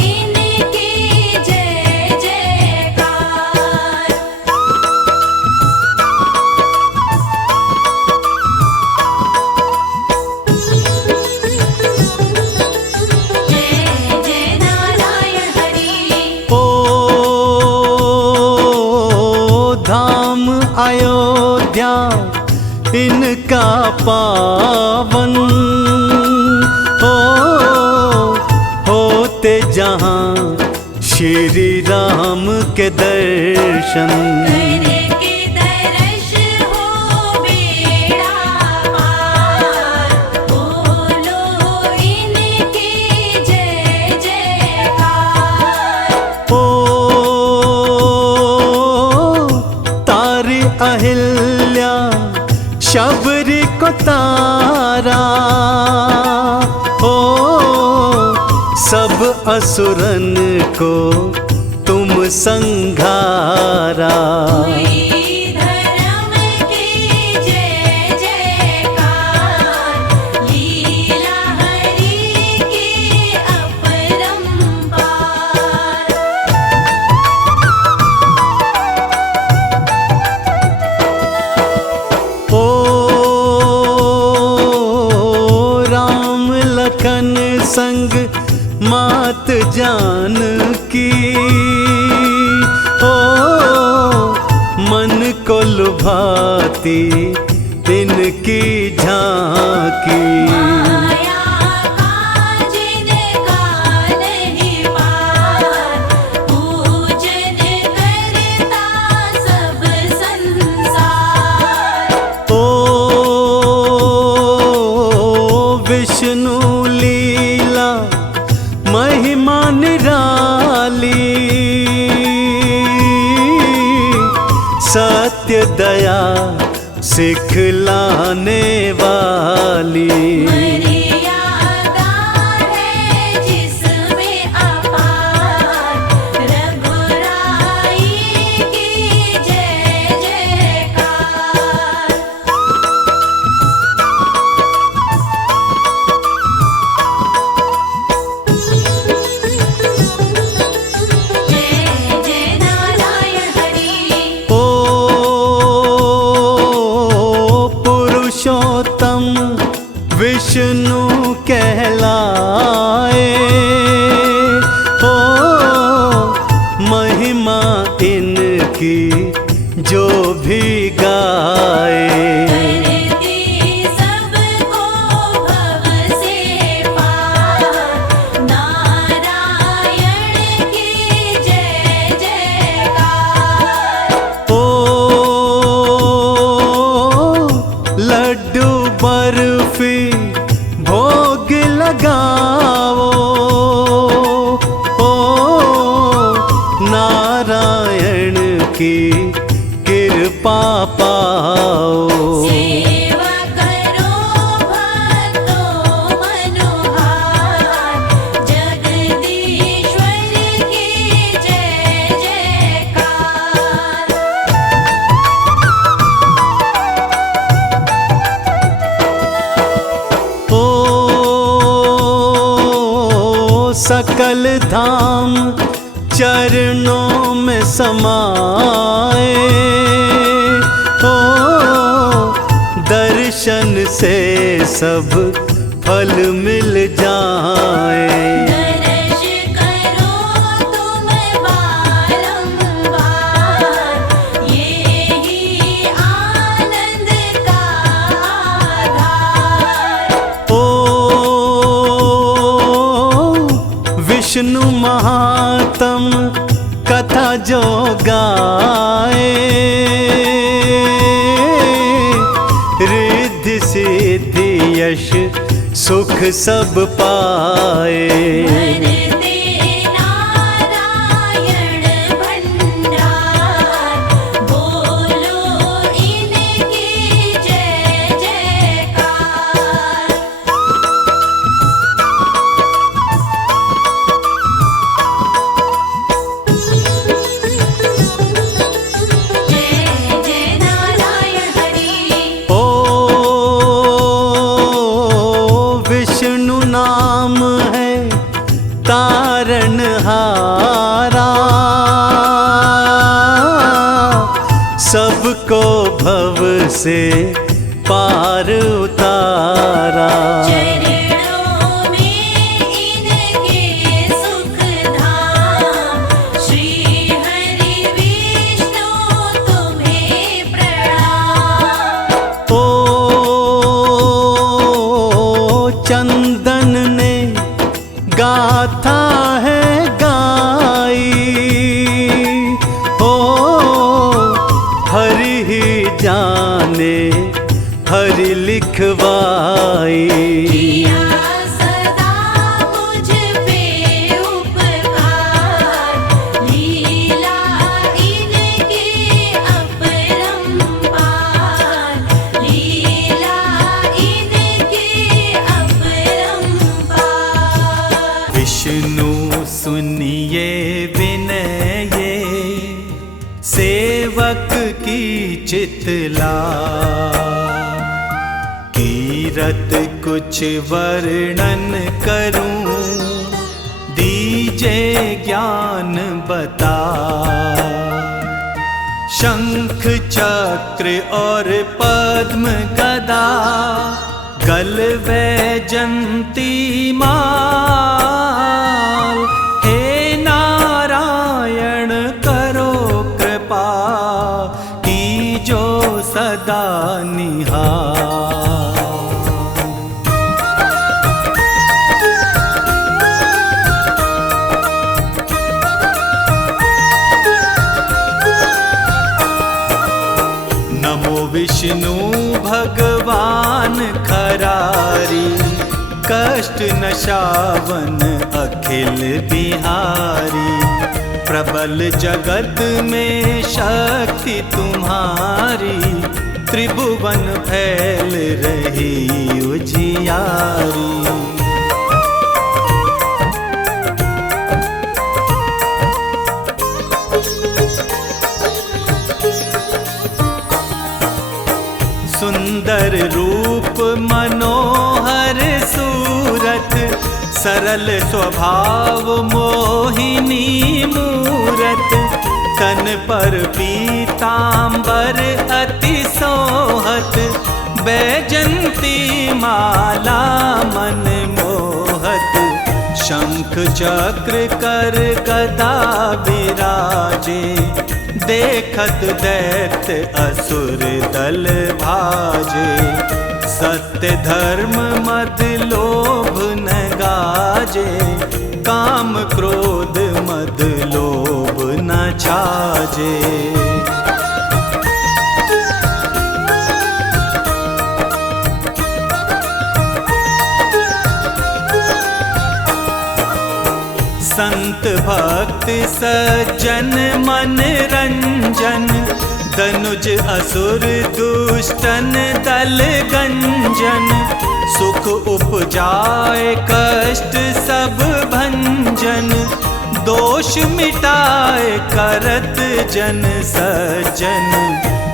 इनकी जय जयकार। जय जय नारायण हरि। ओ धाम अयोध्या इनका पावन, ओ होते जहाँ श्री राम के दर्शन। करके दर्श हो बेड़ा पार, बोलो इनकी जय जयकार। ओ तारी अहिल्या शबरी को तारा, ओ सब असुरन को तुम संघारा। हुई धर्म की जय जयकार, लीला हरि की अपरंपार। ओ राम लखन संग मात जानकी, ओ मन को लुभाती इनकी झांकी। माया काजिन का नहीं पार, पूजन करता सब संसार। ओ विष्णु लीला महिमा निराली, सत्य दया सिखलाने वाली। मर्यादा है जिसमें अपार, रघुराई की जय जयकार। जय जय नारायण हरि। ओ पुरुषोत्तम विष्णु कहलाए, ओ महिमा इनकी जो भी गाए। करती सबको भव से पार, नारायण की जय जयकार। ओ लड्डू बर्फी भोग लगाओ, ओ नारायण की कृपा पाओ। सेवा करो भक्तों मनोहार, जगदीश्वर की जय जयकार। ओ सकल धाम चरणों में समाए। ओ दर्शन से सब फल मिल जाए। दर्श करो तुम बारंबार, यही आनंद का आधार। ओ विष्णु महात्म कथा जो गाए, रिद्धि सिद्धि यश सुख सब पाए। भरते नारायण भंडार, बोलो इनकी जय जयकार। जय जय नारायण हरि। ओ विष्णु नाम है तारणहारा, सबको भव से पार उतारा। चरणों में इनके सुख धाम, श्री हरि विष्णु तुम्हें प्रणाम। ओ चंदन ने गाथा है गाई, ओ हरि ही जाने हरि लिखवाई। किया सदा मुझ पे उपकार, लीला इनकी अपरंपार, लीला इनकी अपरंपार। विष्णु सुनिए विनय ये, सेवक की चितला। कीरत कुछ वर्णन करूं, दीजे ज्ञान बता। शंख चक्र और पद्म गदा, गल वैजंती माल। हे नारायण करो कृपा, कीजो सदा निहाल। नमो विष्णु भगवान खरारी, कष्ट नशावन अखिल बिहारी। प्रबल जगत में शक्ति तुम्हारी, त्रिभुवन फैल रही उजियारी। सुंदर रूप मनोहर सूरत, सरल स्वभाव मोहिनी मूरत। तन पर पीतांबर अति सोहत, बैजंती माला मन मोहत। शंख चक्र कर गदा विराजे, देखत दैत्य असुर दल भाजे। सत्य धर्म मद लोभ न गाजे, काम क्रोध मद लोभ न छाजे। संत भक्त सज्जन मन रंजन, दनुज असुर दुष्टन दल गंजन। सुख उपजाए कष्ट सब भंजन, दोष मिटाए करत जन सज्जन।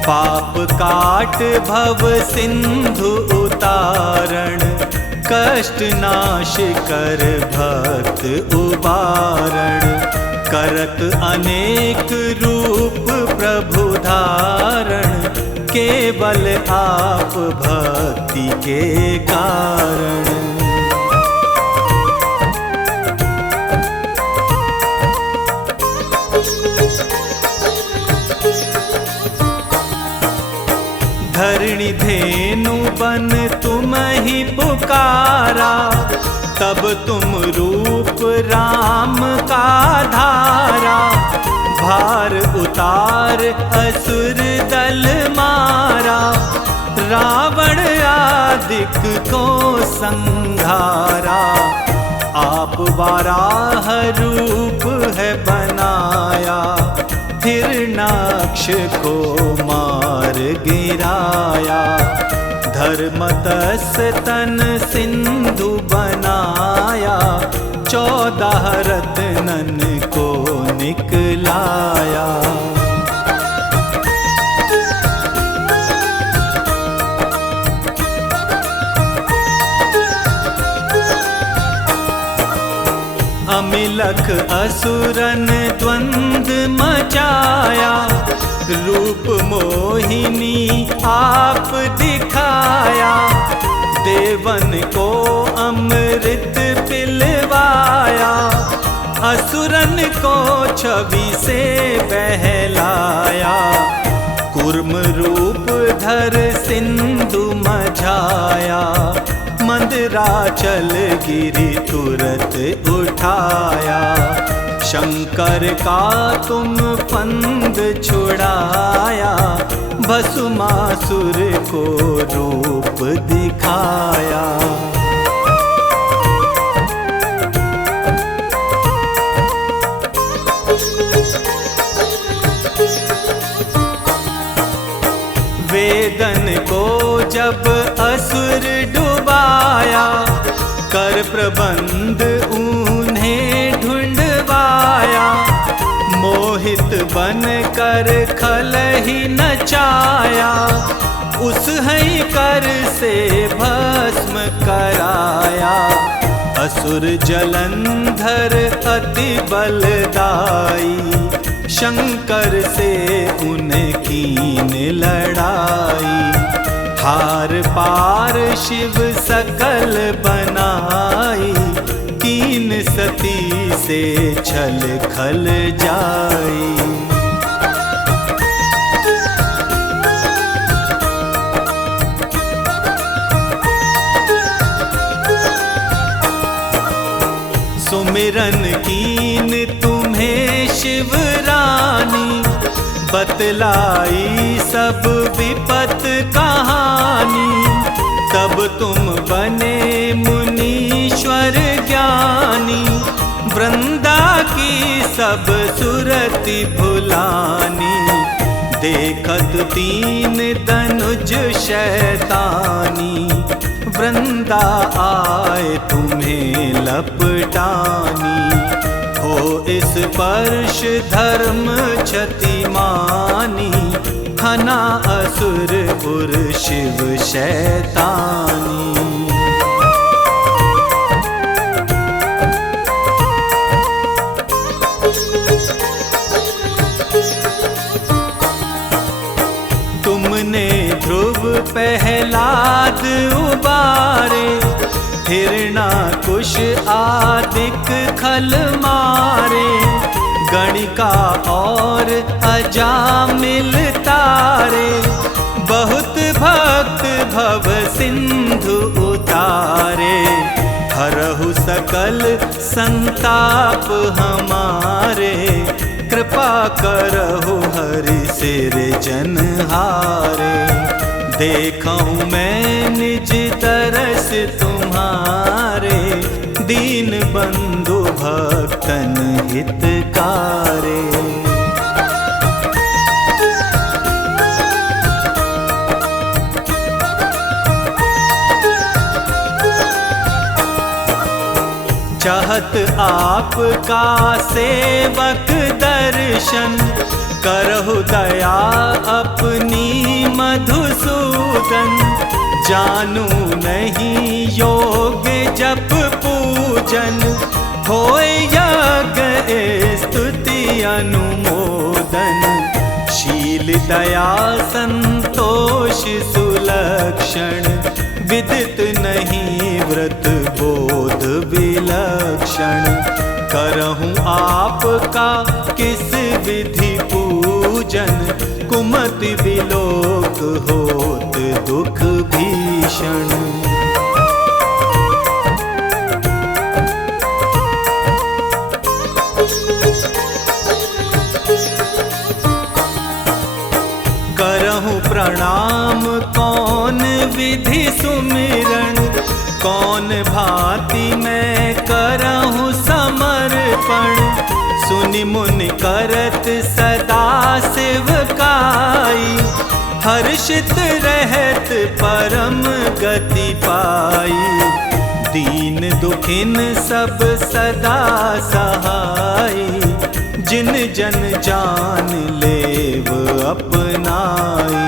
पाप काट भव सिंधु उतारण, कष्ट नाश कर भक्त उबारण, करत अनेक रूप प्रभु धारण, केवल आप भक्ति के कारण। धरणी धेनु बन तुम ही पुकारा, तब तुम रूप राम का धारा, भार उतार असुर दल मारा, रावण आदिक को संहारा। आप वाराह रूप है बनाया, हिरणाक्ष को मार गिराया, धर्मतस तन सिंधु बनाया, 14 रत्नन को निकलाया। अमिलख असुरन द्वंद मचाया, रूप मोहिनी आप दिखाया, देवन को अमृत पिलवाया, असुरन को छवि से बहलाया, कूर्म रूप धर सिंधु मझाया, मंदराचल गिरि तुरत उठाया, शंकर का तुम फंद छुड़ाया, भस्मासुर को रूप दिखाया। वेदन को जब असुर डुबाया, कर प्रबंध उन्हें ढूंढवाया, मोहित बन कर खल ही नचाया, उस है कर से भस्म कराया, असुर जलंधर अति बलदाई, शंकर से उनकी लड़ाई, हार पार शिव सकल बनाई, 3 सती से छल खल जाई। सुमिरन कीन तुम्हें शिवरानी, बतलाई सब विपत कहानी, तब तुम बने मुनीश्वर ज्ञानी, वृंदा की सब सुरति भुलानी, देखत 3 धनुज शैतानी, वृंदा आए तुम्हें लपटानी, हो इस स्पर्श धर्म क्षति मानी, हना असुर पुर शिव शैतानी। तुमने ध्रुव प्रहलाद उबारे, हिरणाकुश आदिक खल मारे, गणिका और अजामिल तारे, बहुत भक्त भव सिंधु उतारे, हरहु सकल संताप हमारे, कृपा करहु हरि सिर जनहारे, देखूं मैं निज तरस तुम्हारे, दीन बंधु भक्तन हितकारे। चाहत आपका सेवक दर्शन, करहु दया अपनी मधुसूदन, जानू नहीं योग जप पूजन, होय यज्ञ स्तुति अनुमोदन। शील दया संतोष सुलक्षण, विदित नहीं व्रत बोध विलक्षण। करहूँ आपका किस विधि पूजन, कुमति विलोक होत दुख भीषण। करहूँ प्रणाम कौन विधि सुमिरन, कौन भांति मैं करहूँ समर्पण। सुनि मुनि करत सदा सेवकाई, हर्षित रहत परम गति पाई। दीन दुखिन सब सदा सहाई, जिन जन जान लेव अपनाई।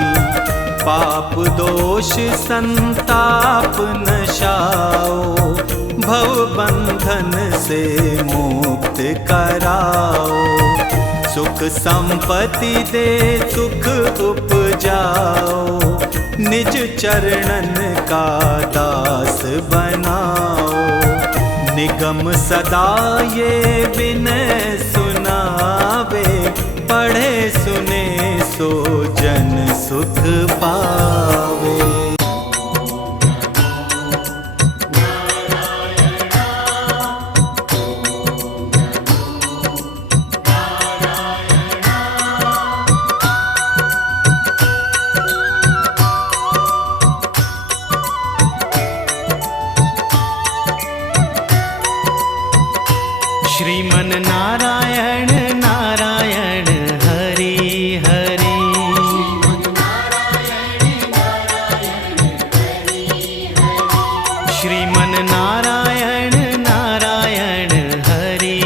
पाप दोष संताप नशाओ, भव बंधन से मुक्त कराओ। सुख संपत्ति दे सुख उपजाओ, निज चरणन का दास बनाओ। निगम सदा ये विनय सुनावे, पढ़े सुने सो जन सुख पावे। श्रीमन नारायण नारायण हरि हरि। श्रीमन नारायण नारायण हरि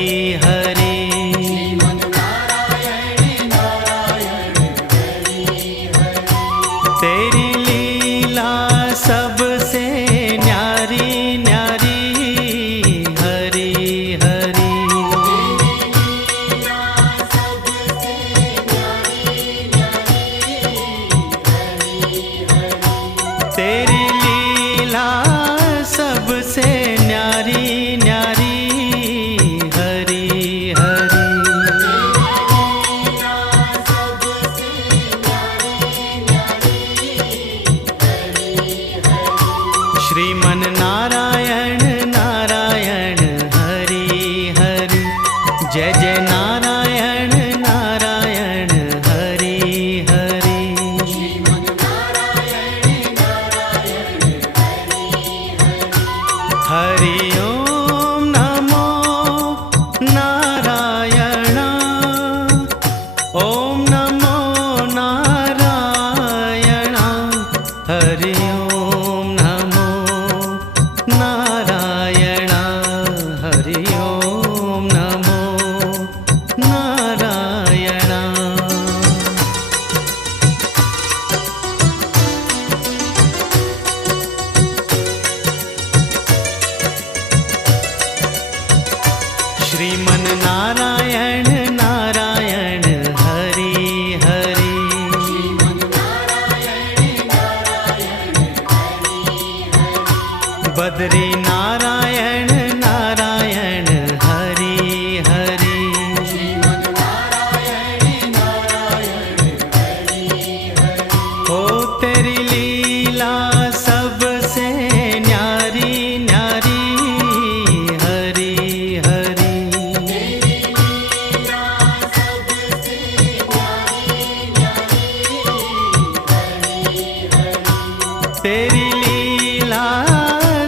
हरि। तेरी लीला सबसे न्यारी न्यारी हरि हरि। तेरी लीला सबसे न्यारी न्यारी हरि हरि। श्रीमन नारायण नारायण हरि हरि। जय जय नारायण नारायण हरि हरि। हरि ओम नमो नारायण। ओम नमो नारायण। हरि ओम नमो नारायण। हरि ओम नमो नारायण। श्रीमन नारायण नारायण हरि हरि। बद्री नारायण नारायण हरि हरि। ओ तेरी लीला सबसे न्यारी न्यारी हरि हरि। तेरी लीला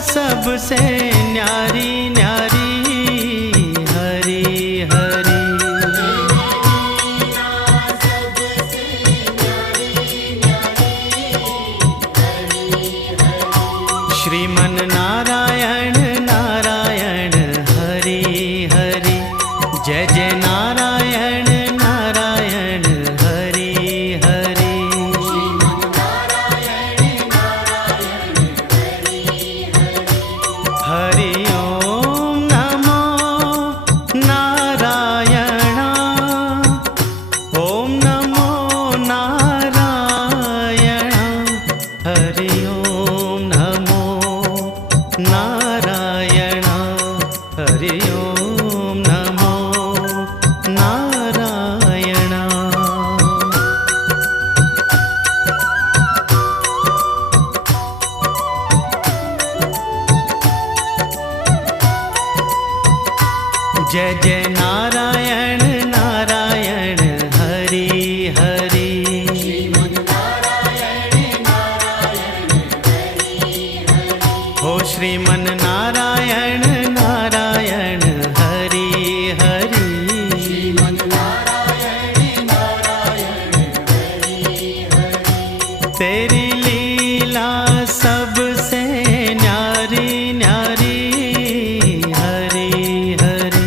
सबसे न्यारी न्यारी हरि हरि। श्रीमन नारायण नारायण हरि हरि। जय जय नारायण नारायण हरि हरि। जय जय नारायण नारायण हरि हरि। हो श्रीमन नारायण नारायण हरि हरि। तेरी लीला सबसे न्यारी न्यारी हरि हरि।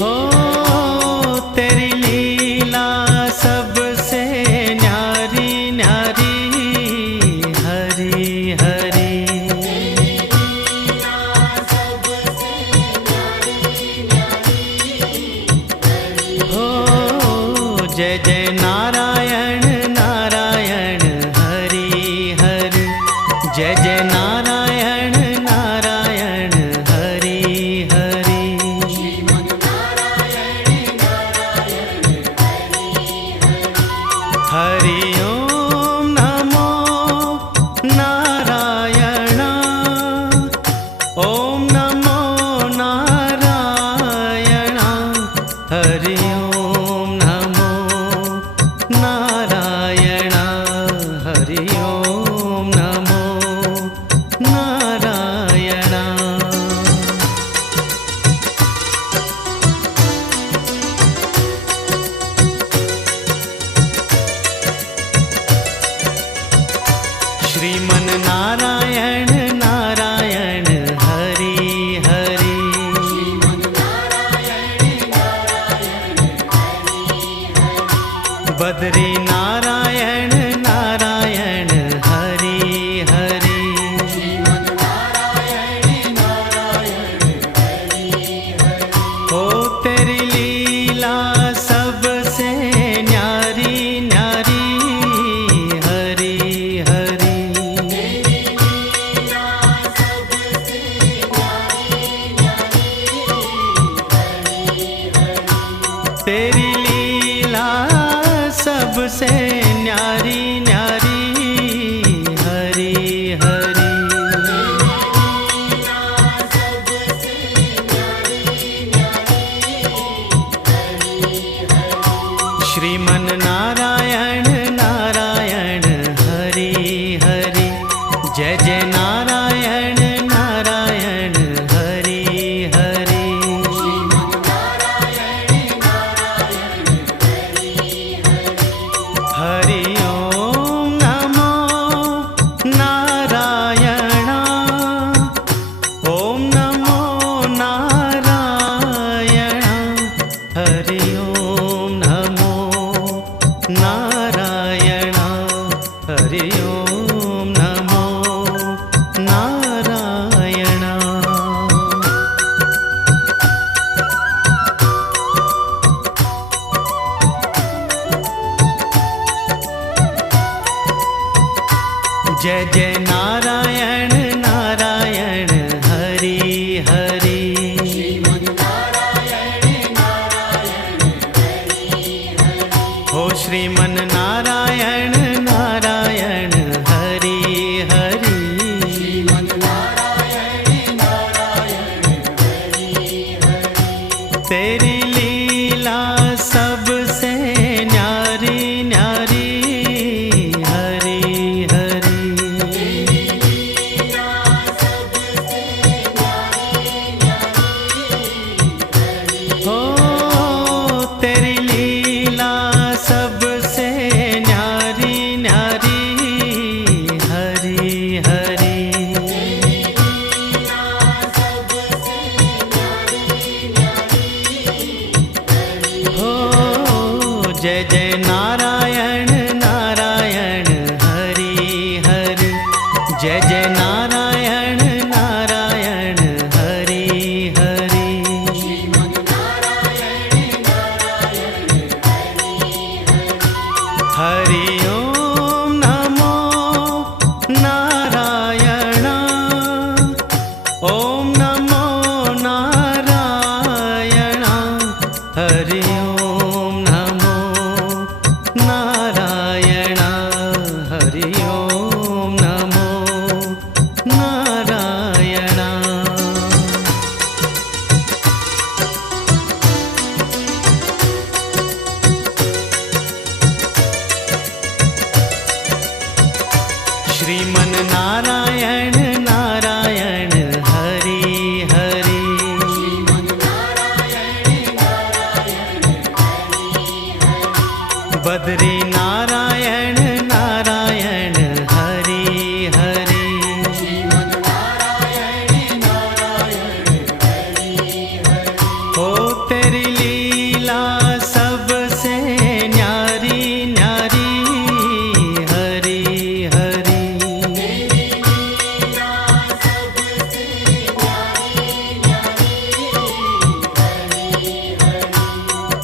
हो तेरी लीला सबसे न्यारी न्यारी हरि हरि। हो जय जय नारायण नारायण हरि हरि। जय जय नारायण नारायण हरि हरि। हरि ओम नमो नारायण। ओम नमो नारायण। हरि ओम नमो नारायण। हरि ओम नमो नारायण। श्रीमन नारायण नारायण हरि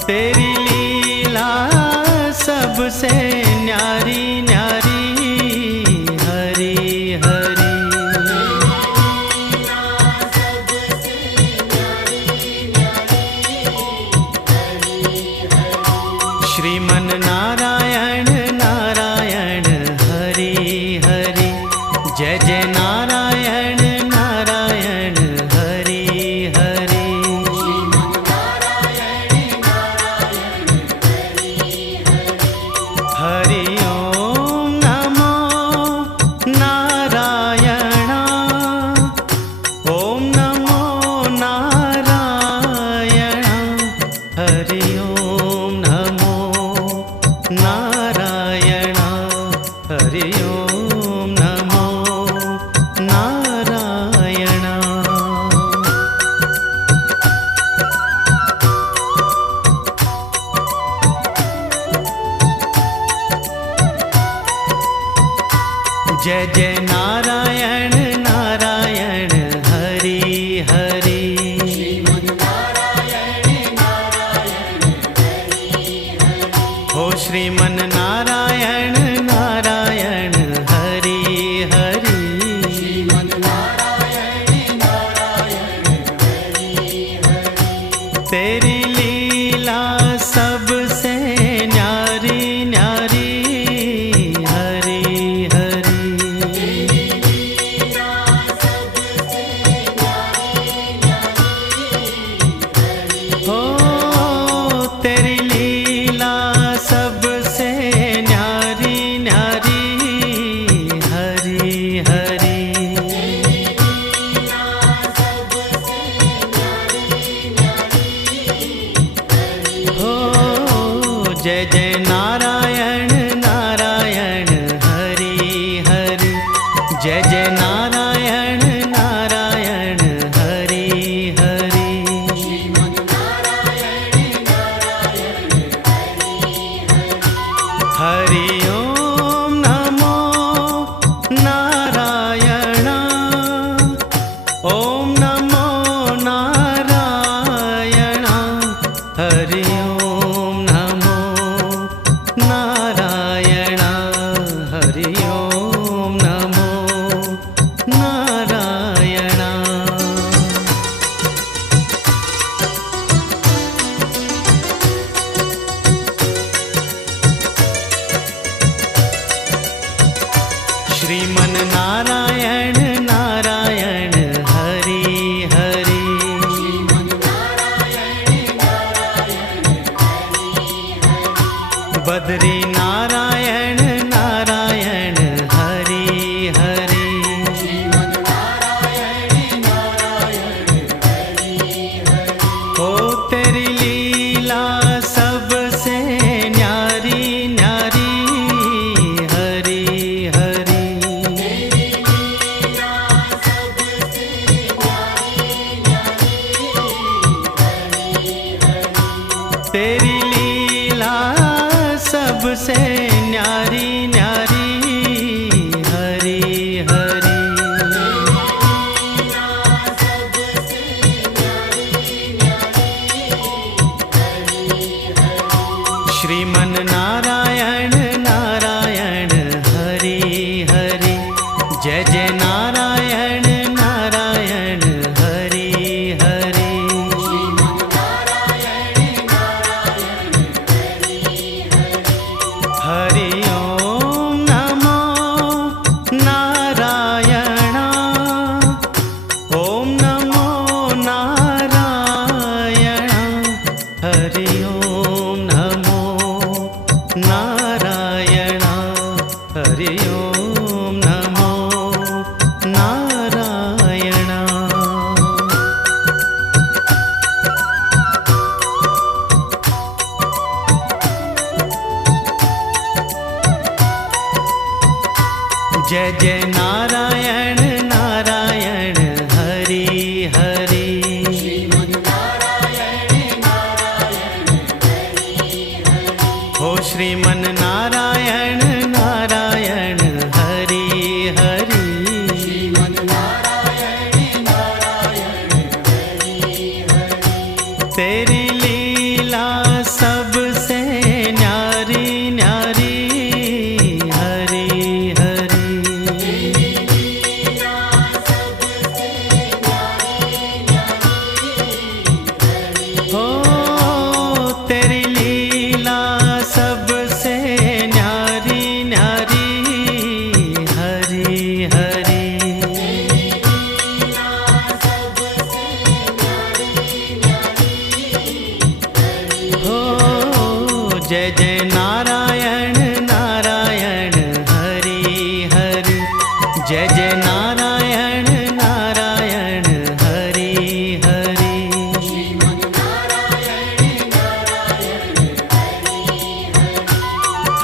तेरी लीला सबसे न्यारी न्यारी, हरि हरि। श्रीमन नारायण नारायण हरि हरि, जय जय नारायण नारायण हरि हरि। हरि ओम नमो नारायण, ओम नमो नारायण। हरि ओम नमो नारायण, हरि ओम नमो नारायण। जय जय नारायण नारायण हरि हरि। हो श्रीमन नारायण नारायण हरि हरि। तेरी लीला सबसे न्यारी न्यारी, हरि हरि। हो तेरी लीला सबसे न्यारी न्यारी, हरि हरि। हो जय जय नारायण नारायण हरि हरि, जय जय नारायण नारायण हरि हरि। हरि ओम नमो नारायण, ओम नमो नारायण। हरि ओम नमो नारायण, हरि ओम नमो नारायण। श्रीमन नारायण नारायण हरि हरि। बद्री नारायण नारायण हरि हरि। हो तेरी लीला सबसे न्यारी न्यारी, हरि हरि। तेरी लीला सबसे न्यारी न्यारी, हरि हरि। श्रीमन नारायण नारायण हरि हरि, जय जय नारायण नारायण हरि हरि। हरि ओम नमो नारायण, ओम नमो नारायण। हरि ओम नमो नारायण, हरि ओम नमो नारायण। जय जय नारायण नारायण हरि हरि। हो श्रीमन नारायण नारायण हरि हरि। तेरी लीला जय जय नारायण नारायण हरि हरि, जय जय नारायण नारायण हरि हरि।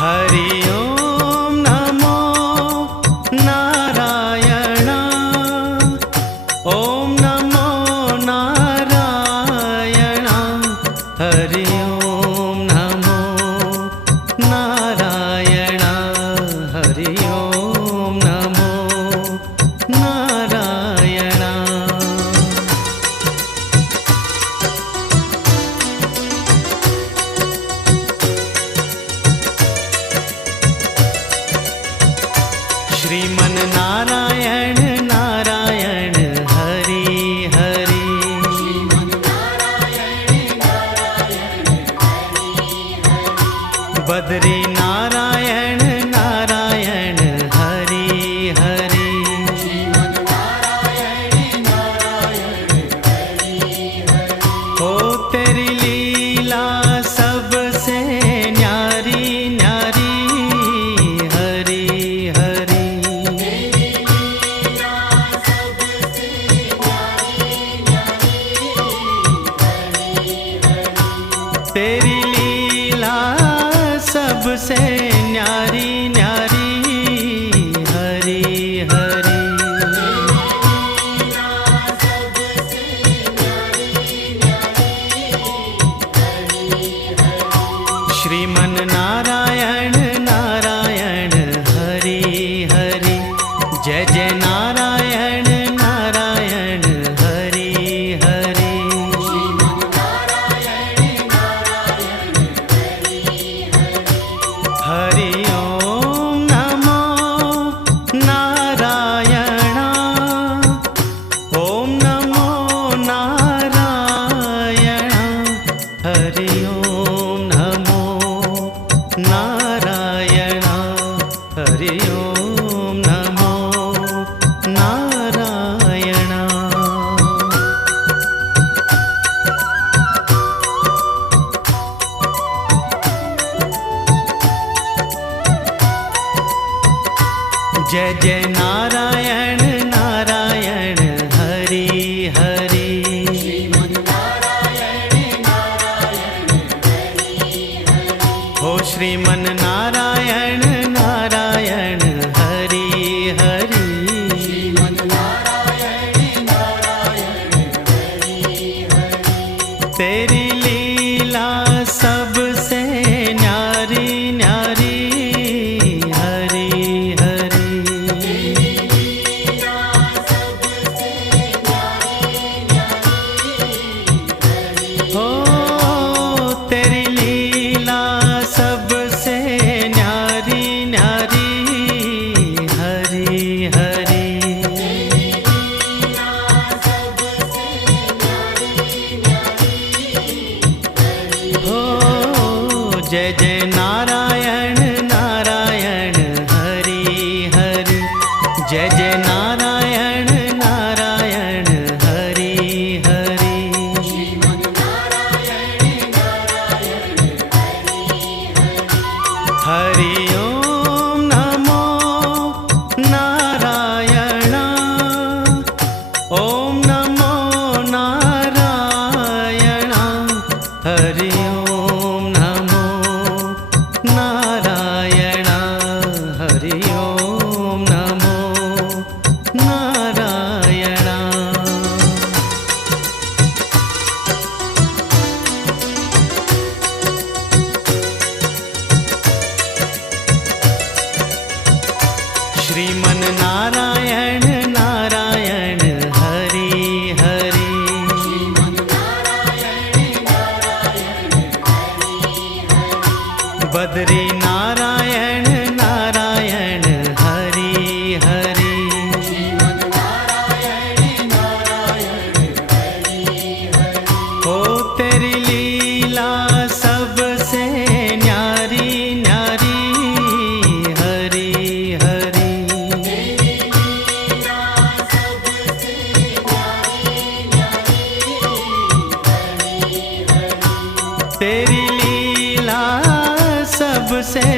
हरि ओम नमो नारायण, ओम नमो नारायण। हरि ओम नमो नारायण, हरि ओम नमो नारायण। श्रीमन नारायण नारायण हरि हरि, बद्री नारायण नारायण हरि हरि। ओ तेरी लीला सबसे न्यारी न्यारी हरि हरि। तेरी लीला सबसे न्यारी न्यारी हरि हरि। श्रीमन नारायण नारायण हरि हरि, जय जय नारायण नारायण हरि हरि। हरि ओम नमो नारायण, ओम नमो नारायण। हरि ओम नमो नारायण, हरि ओम नमो नारायण। जय जय नारायण नारायण हरि हरि। हो श्रीमन नारायण नारायण हरि हरि। तेरी लीला सबसे न्यारी न्यारी हरि हरि। हो तेरी लीला सबसे न्यारी न्यारी हरि हरि। हो जय जय नारायण नारायण हरि हरि, जय जय नारायण नारायण हरि हरि। हरि ओम नमो नारायण, ओम नमो नारायण। हरि ओम नमो नारायण, हरि ओम नमो नारायण। श्रीमन नारायण नारायण हरि हरि। बद्री नारायण नारायण हरि हरि। ओ तेरी लीला सबसे न्यारी न्यारी हरि हरि। तेरी लीला से